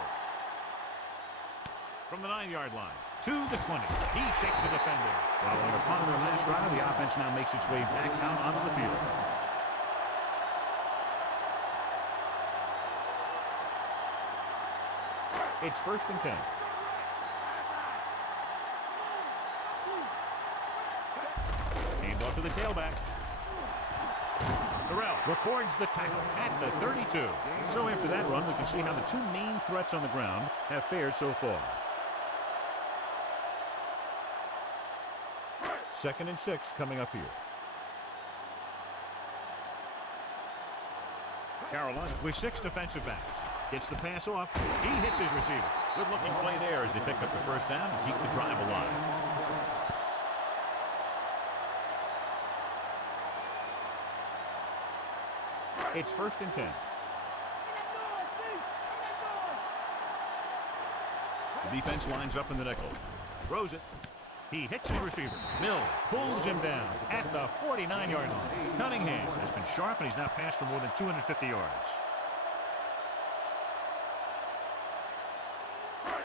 From the 9-yard line to the 20. He shakes the defender. Following a punt on their last drive, the offense now makes its way back out onto the field. It's first and 10. to the tailback. Terrell records the tackle at the 32. So after that run, we can see how the two main threats on the ground have fared so far. 2nd and 6 coming up here. Carolina with 6 defensive backs. Gets the pass off. He hits his receiver. Good looking play there as they pick up the first down and keep the drive alive. It's 1st and 10. The defense lines up in the nickel. Throws it. He hits his receiver. Mills pulls him down at the 49-yard line. Cunningham has been sharp, and he's now passed for more than 250 yards.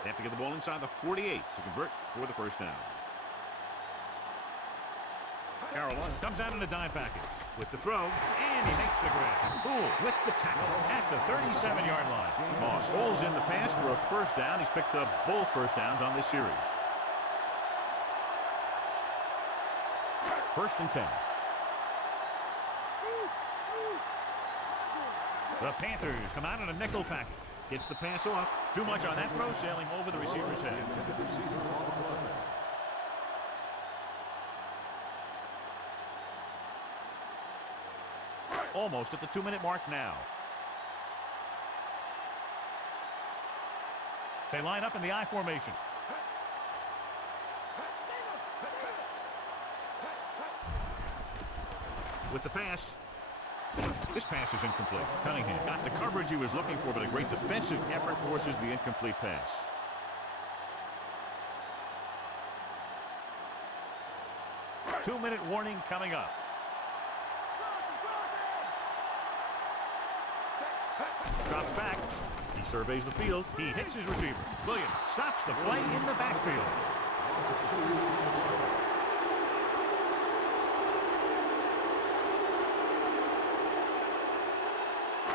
They have to get the ball inside the 48 to convert for the first down. Carolina comes out in a dime package with the throw, and he makes the grab. Poole with the tackle at the 37-yard line. Moss holds in the pass for a first down. He's picked up both first downs on this series. 1st and 10. The Panthers come out in a nickel package. Gets the pass off. Too much on that throw, sailing over the receiver's head. Almost at the 2-minute mark now. They line up in the I formation. With the pass. This pass is incomplete. Cunningham got the coverage he was looking for, but a great defensive effort forces the incomplete pass. Two-minute warning coming up. Drops back. He surveys the field. He hits his receiver. Williams stops the play in the backfield.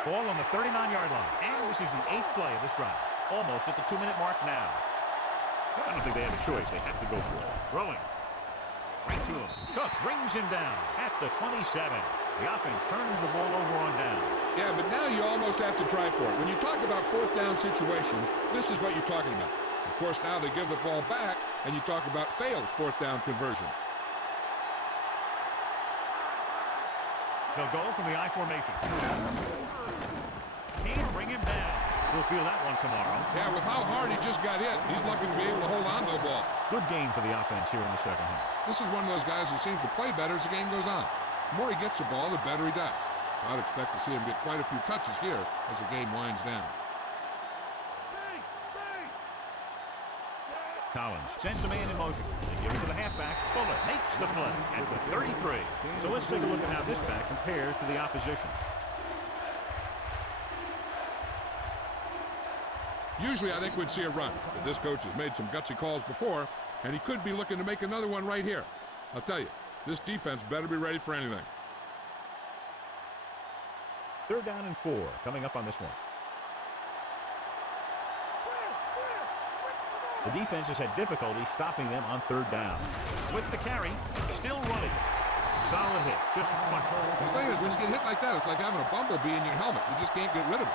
Ball on the 39-yard line. And this is the 8th play of this drive. Almost at the 2-minute mark now. I don't think they have a choice. They have to go for it. Throwing. Right to him. Cook brings him down at the 27. The offense turns the ball over on downs. Yeah, but now you almost have to try for it. When you talk about 4th down situations, this is what you're talking about. Of course, now they give the ball back, and you talk about failed 4th down conversions. They'll go from the I formation. Can't bring him down. We'll feel that one tomorrow. Yeah, with how hard he just got hit, he's lucky to be able to hold on to the ball. Good game for the offense here in the second half. This is one of those guys who seems to play better as the game goes on. The more he gets the ball, the better he does. So I'd expect to see him get quite a few touches here as the game winds down. Collins sends the man in motion. They give it to the halfback. Fuller makes the play at the 33. So let's take a look at how this back compares to the opposition. Usually I think we'd see a run, but this coach has made some gutsy calls before, and he could be looking to make another one right here. I'll tell you, this defense better be ready for anything. 3rd down and 4 coming up on this one. The defense has had difficulty stopping them on 3rd down. With the carry, still running. Solid hit, just crunching. The thing is, when you get hit like that, it's like having a bumblebee in your helmet. You just can't get rid of it.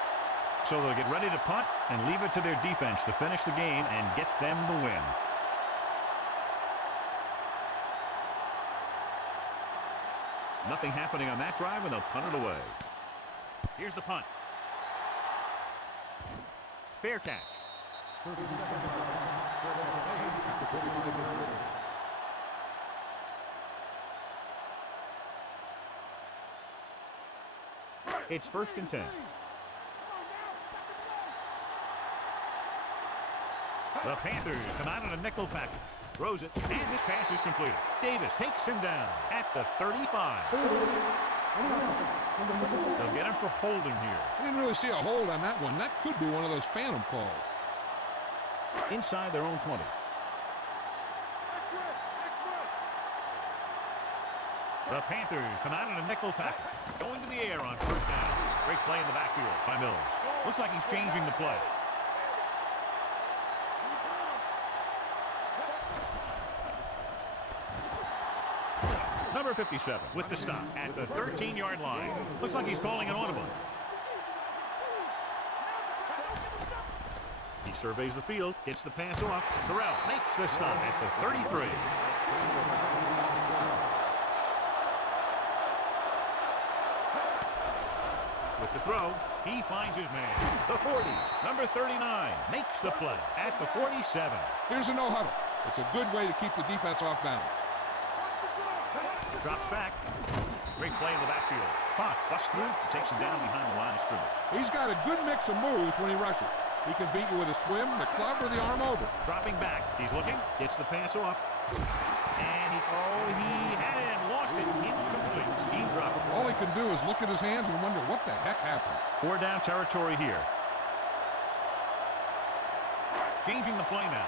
So they'll get ready to punt and leave it to their defense to finish the game and get them the win. Nothing happening on that drive, and they'll punt it away. Here's the punt. Fair catch. It's 1st and 10. The Panthers come out in a nickel package. Throws it, and this pass is completed. Davis takes him down at the 35. They'll get him for holding here. I didn't really see a hold on that one. That could be one of those phantom calls. Inside their own 20. The Panthers come out in a nickel package. Going to the air on 1st down. Great play in the backfield by Mills. Looks like he's changing the play. Number 57 with the stop at the 13-yard line. Looks like he's calling an audible. He surveys the field, gets the pass off. Terrell makes the stop at the 33. With the throw, he finds his man. The 40, number 39, makes the play at the 47. Here's a no huddle. It's a good way to keep the defense off balance. Drops back. Great play in the backfield. Fox busts through and takes him down behind the line of scrimmage. He's got a good mix of moves when he rushes. He can beat you with a swim, the club, or the arm over. Dropping back. He's looking. Gets the pass off. And he had it and lost it. Incomplete. He dropped it. All he can do is look at his hands and wonder what the heck happened. 4-down territory here. Changing the play now.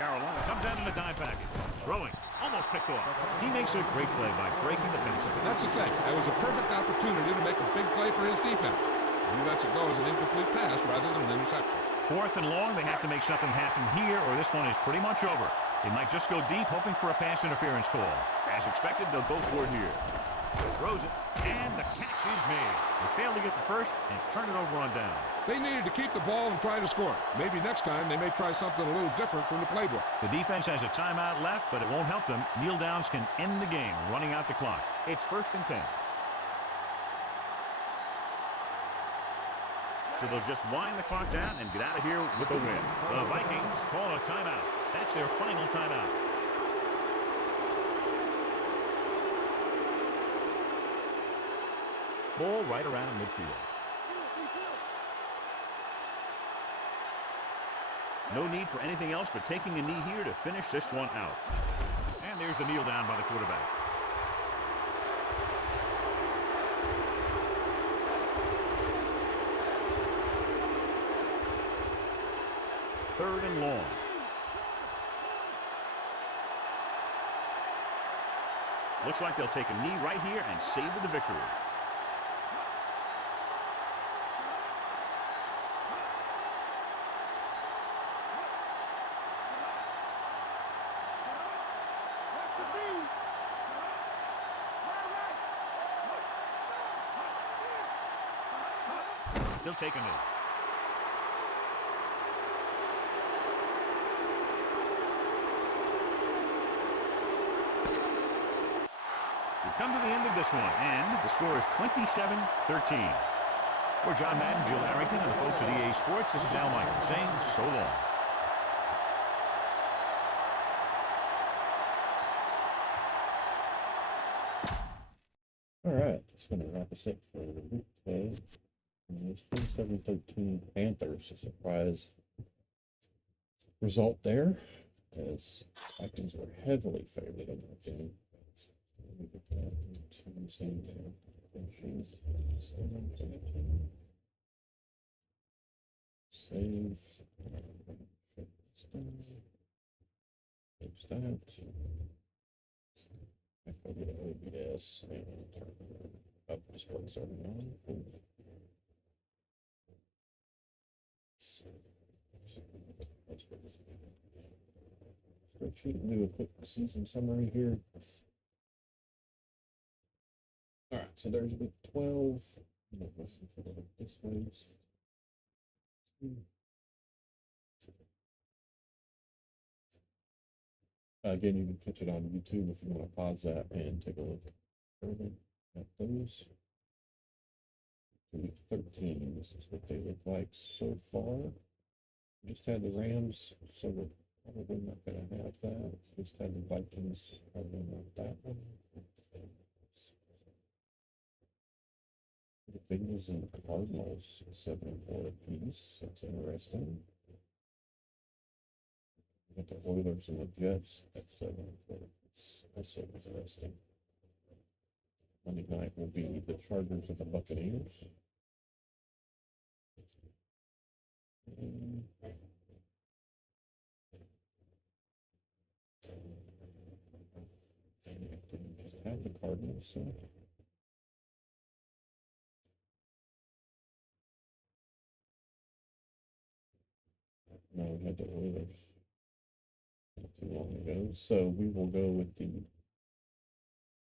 Carolina comes out in the dime package. Throwing. Almost picked off. He makes a great play by breaking the pass. That's the thing. That was a perfect opportunity to make a big play for his defense. He lets it go as an incomplete pass rather than an interception. 4th and long, they have to make something happen here, or this one is pretty much over. They might just go deep, hoping for a pass interference call. As expected, they'll go for it here. Throws it, and the catch is made. They failed to get the first and turn it over on downs. They needed to keep the ball and try to score. Maybe next time they may try something a little different from the playbook. The defense has a timeout left, but it won't help them. Kneel downs can end the game, running out the clock. It's 1st and 10. So they'll just wind the clock down and get out of here with a win. The Vikings call a timeout. That's their final timeout. Ball right around midfield. No need for anything else but taking a knee here to finish this one out. And there's the kneel down by the quarterback. Third and long. Looks like they'll take a knee right here and savor the victory. He'll take a knee. We've come to the end of this one, and the score is 27-13. For John Madden, Jill Arrington, and the folks at EA Sports, this is Al Michael saying so long. All right, that's going to wrap us up for week 12. And it's 27-13 Panthers. A surprise result there, as Vikings were heavily favored in that game. Let me get that into same there. Save. Fix that. I go to OBS and turn up displays are on. Spreadsheet, do a quick season summary here. All right, so there's week 12. Listen to this way. Again, you can catch it on YouTube if you want to pause that and take a look further at those. Week 13, this is what they look like so far. Just had the Rams, so we're probably not going to have that. Just had the Vikings, probably not that one. The Bengals and the Cardinals, 7-4 apiece. That's interesting. We got the Oilers and the Jets at 7-4. It's also interesting. Monday night will be the Chargers and the Buccaneers. Just have the Cardinals. So. No, we had the Oilers. too long ago. So we will go with the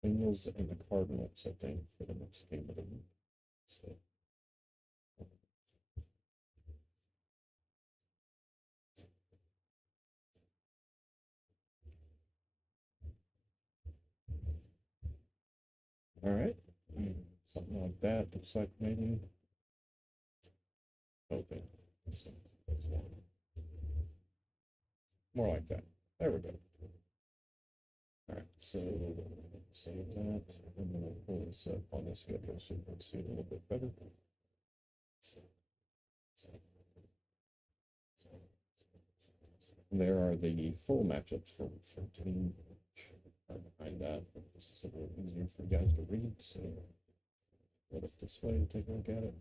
Bengals and the Cardinals, I think, for the next game of the week. So. All right, something like that. Looks like maybe. Okay, that's more like that. There we go. All right, so save that. I'm gonna pull this up on the schedule so you can see it a little bit better. There are the full matchups for 13. Behind that, but this is a little easier for you guys to read, so put it this way and take a look at it.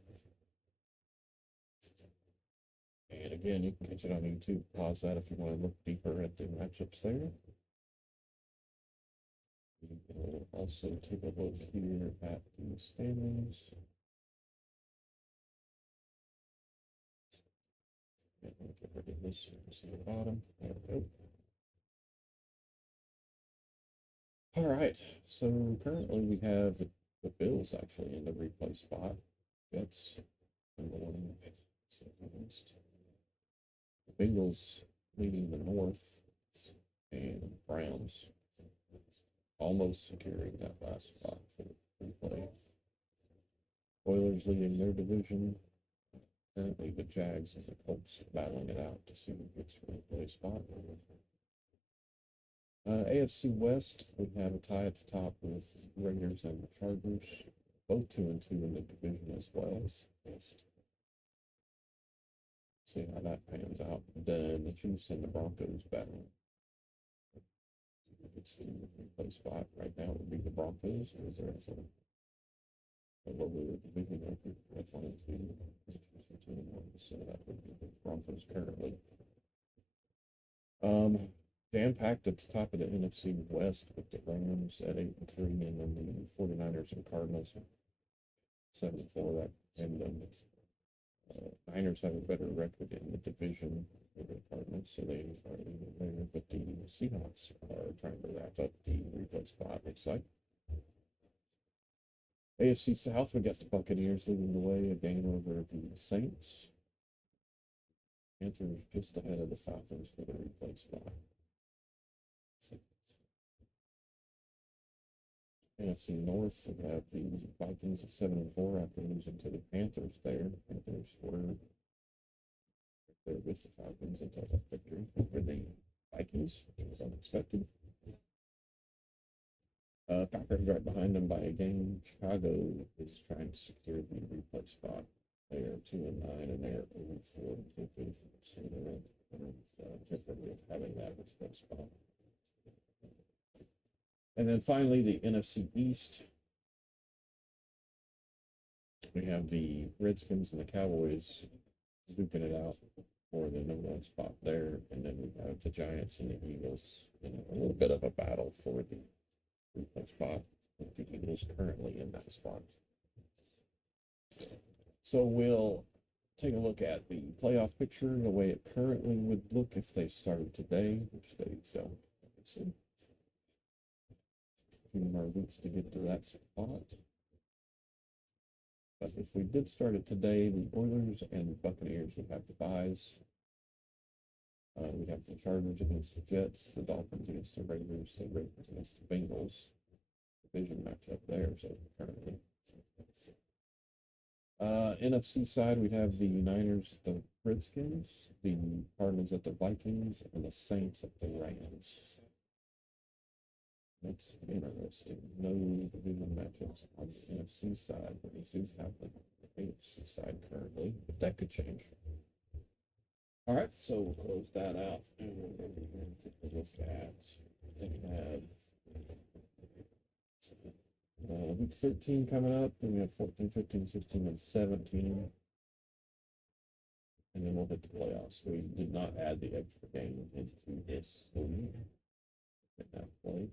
And again, you can catch it on YouTube. Pause that if you want to look deeper at the matchups there. You can also take a look here at the standings. And we'll get rid of this here, see the bottom. There we go. All right, so currently we have the Bills actually in the replay spot. That's number one. The Bengals leading the North, and Browns almost securing that last spot for the replay. Oilers leading their division. Currently, the Jags and the Colts battling it out to see who gets the replay spot. AFC West, we have a tie at the top with Raiders and the Chargers, both 2-2 in the division as well. See how that pans out. Then the Chiefs and the Broncos battling. It's the replay spot right now would be the Broncos, or is there a lower division record at 1-2, so that would be the Broncos currently. Jam-packed at the top of the NFC West with the Rams at 8-3, and then the 49ers and Cardinals 7-4. And then Niners have a better record in the division for the Cardinals, so they are even there. But the Seahawks are trying to wrap up the replay spot, looks like. AFC South, we got the Buccaneers leading the way, a game over the Saints. Panthers just ahead of the Falcons for the replay spot. NFC North, we have the Vikings at 7-4 after losing to the Panthers there. Panthers were there with the Falcons until that victory over the Vikings, which was unexpected. Packers right behind them by a game. Chicago is trying to secure the replay spot. They are 2-9 and they are 0-4 in division, so they're in jeopardy of having that replay spot. And then finally, the NFC East. We have the Redskins and the Cowboys duking it out for the number one spot there. And then we have the Giants and the Eagles in a little bit of a battle for the replay spot. The Eagles currently in that spot. So we'll take a look at the playoff picture, the way it currently would look if they started today, which they don't, obviously. A few more weeks to get to that spot. But if we did start it today, the Oilers and the Buccaneers would have the byes. We have the Chargers against the Jets, the Dolphins against the Raiders, the Ravens against the Bengals. Division matchup there, so currently. NFC side, we have the Niners at the Redskins, the Cardinals at the Vikings, and the Saints at the Rams. That's interesting. No division matchups on the NFC side, but we do have the AFC side currently, but that could change. All right, so we'll close that out, and we're going to take a look at, they have week 13 coming up, then we have 14, 15, 16, and 17. And then we'll hit the playoffs. We did not add the extra game into this league. Get that played.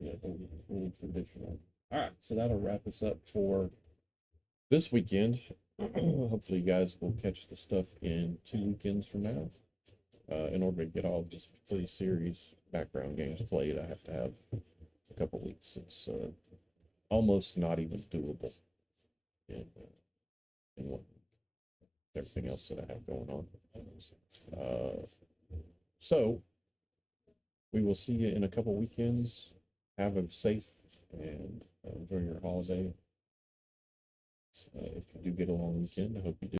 Yeah, really traditional. All right, so that'll wrap us up for this weekend. Hopefully, you guys will catch the stuff in 2 weekends from now. in order to get all just 3 series background games played, I have to have a couple weeks. It's almost not even doable in 1 week. Everything else that I have going on. So we will see you in a couple weekends. Have a safe and enjoy your holiday. If you do get a long weekend, I hope you do.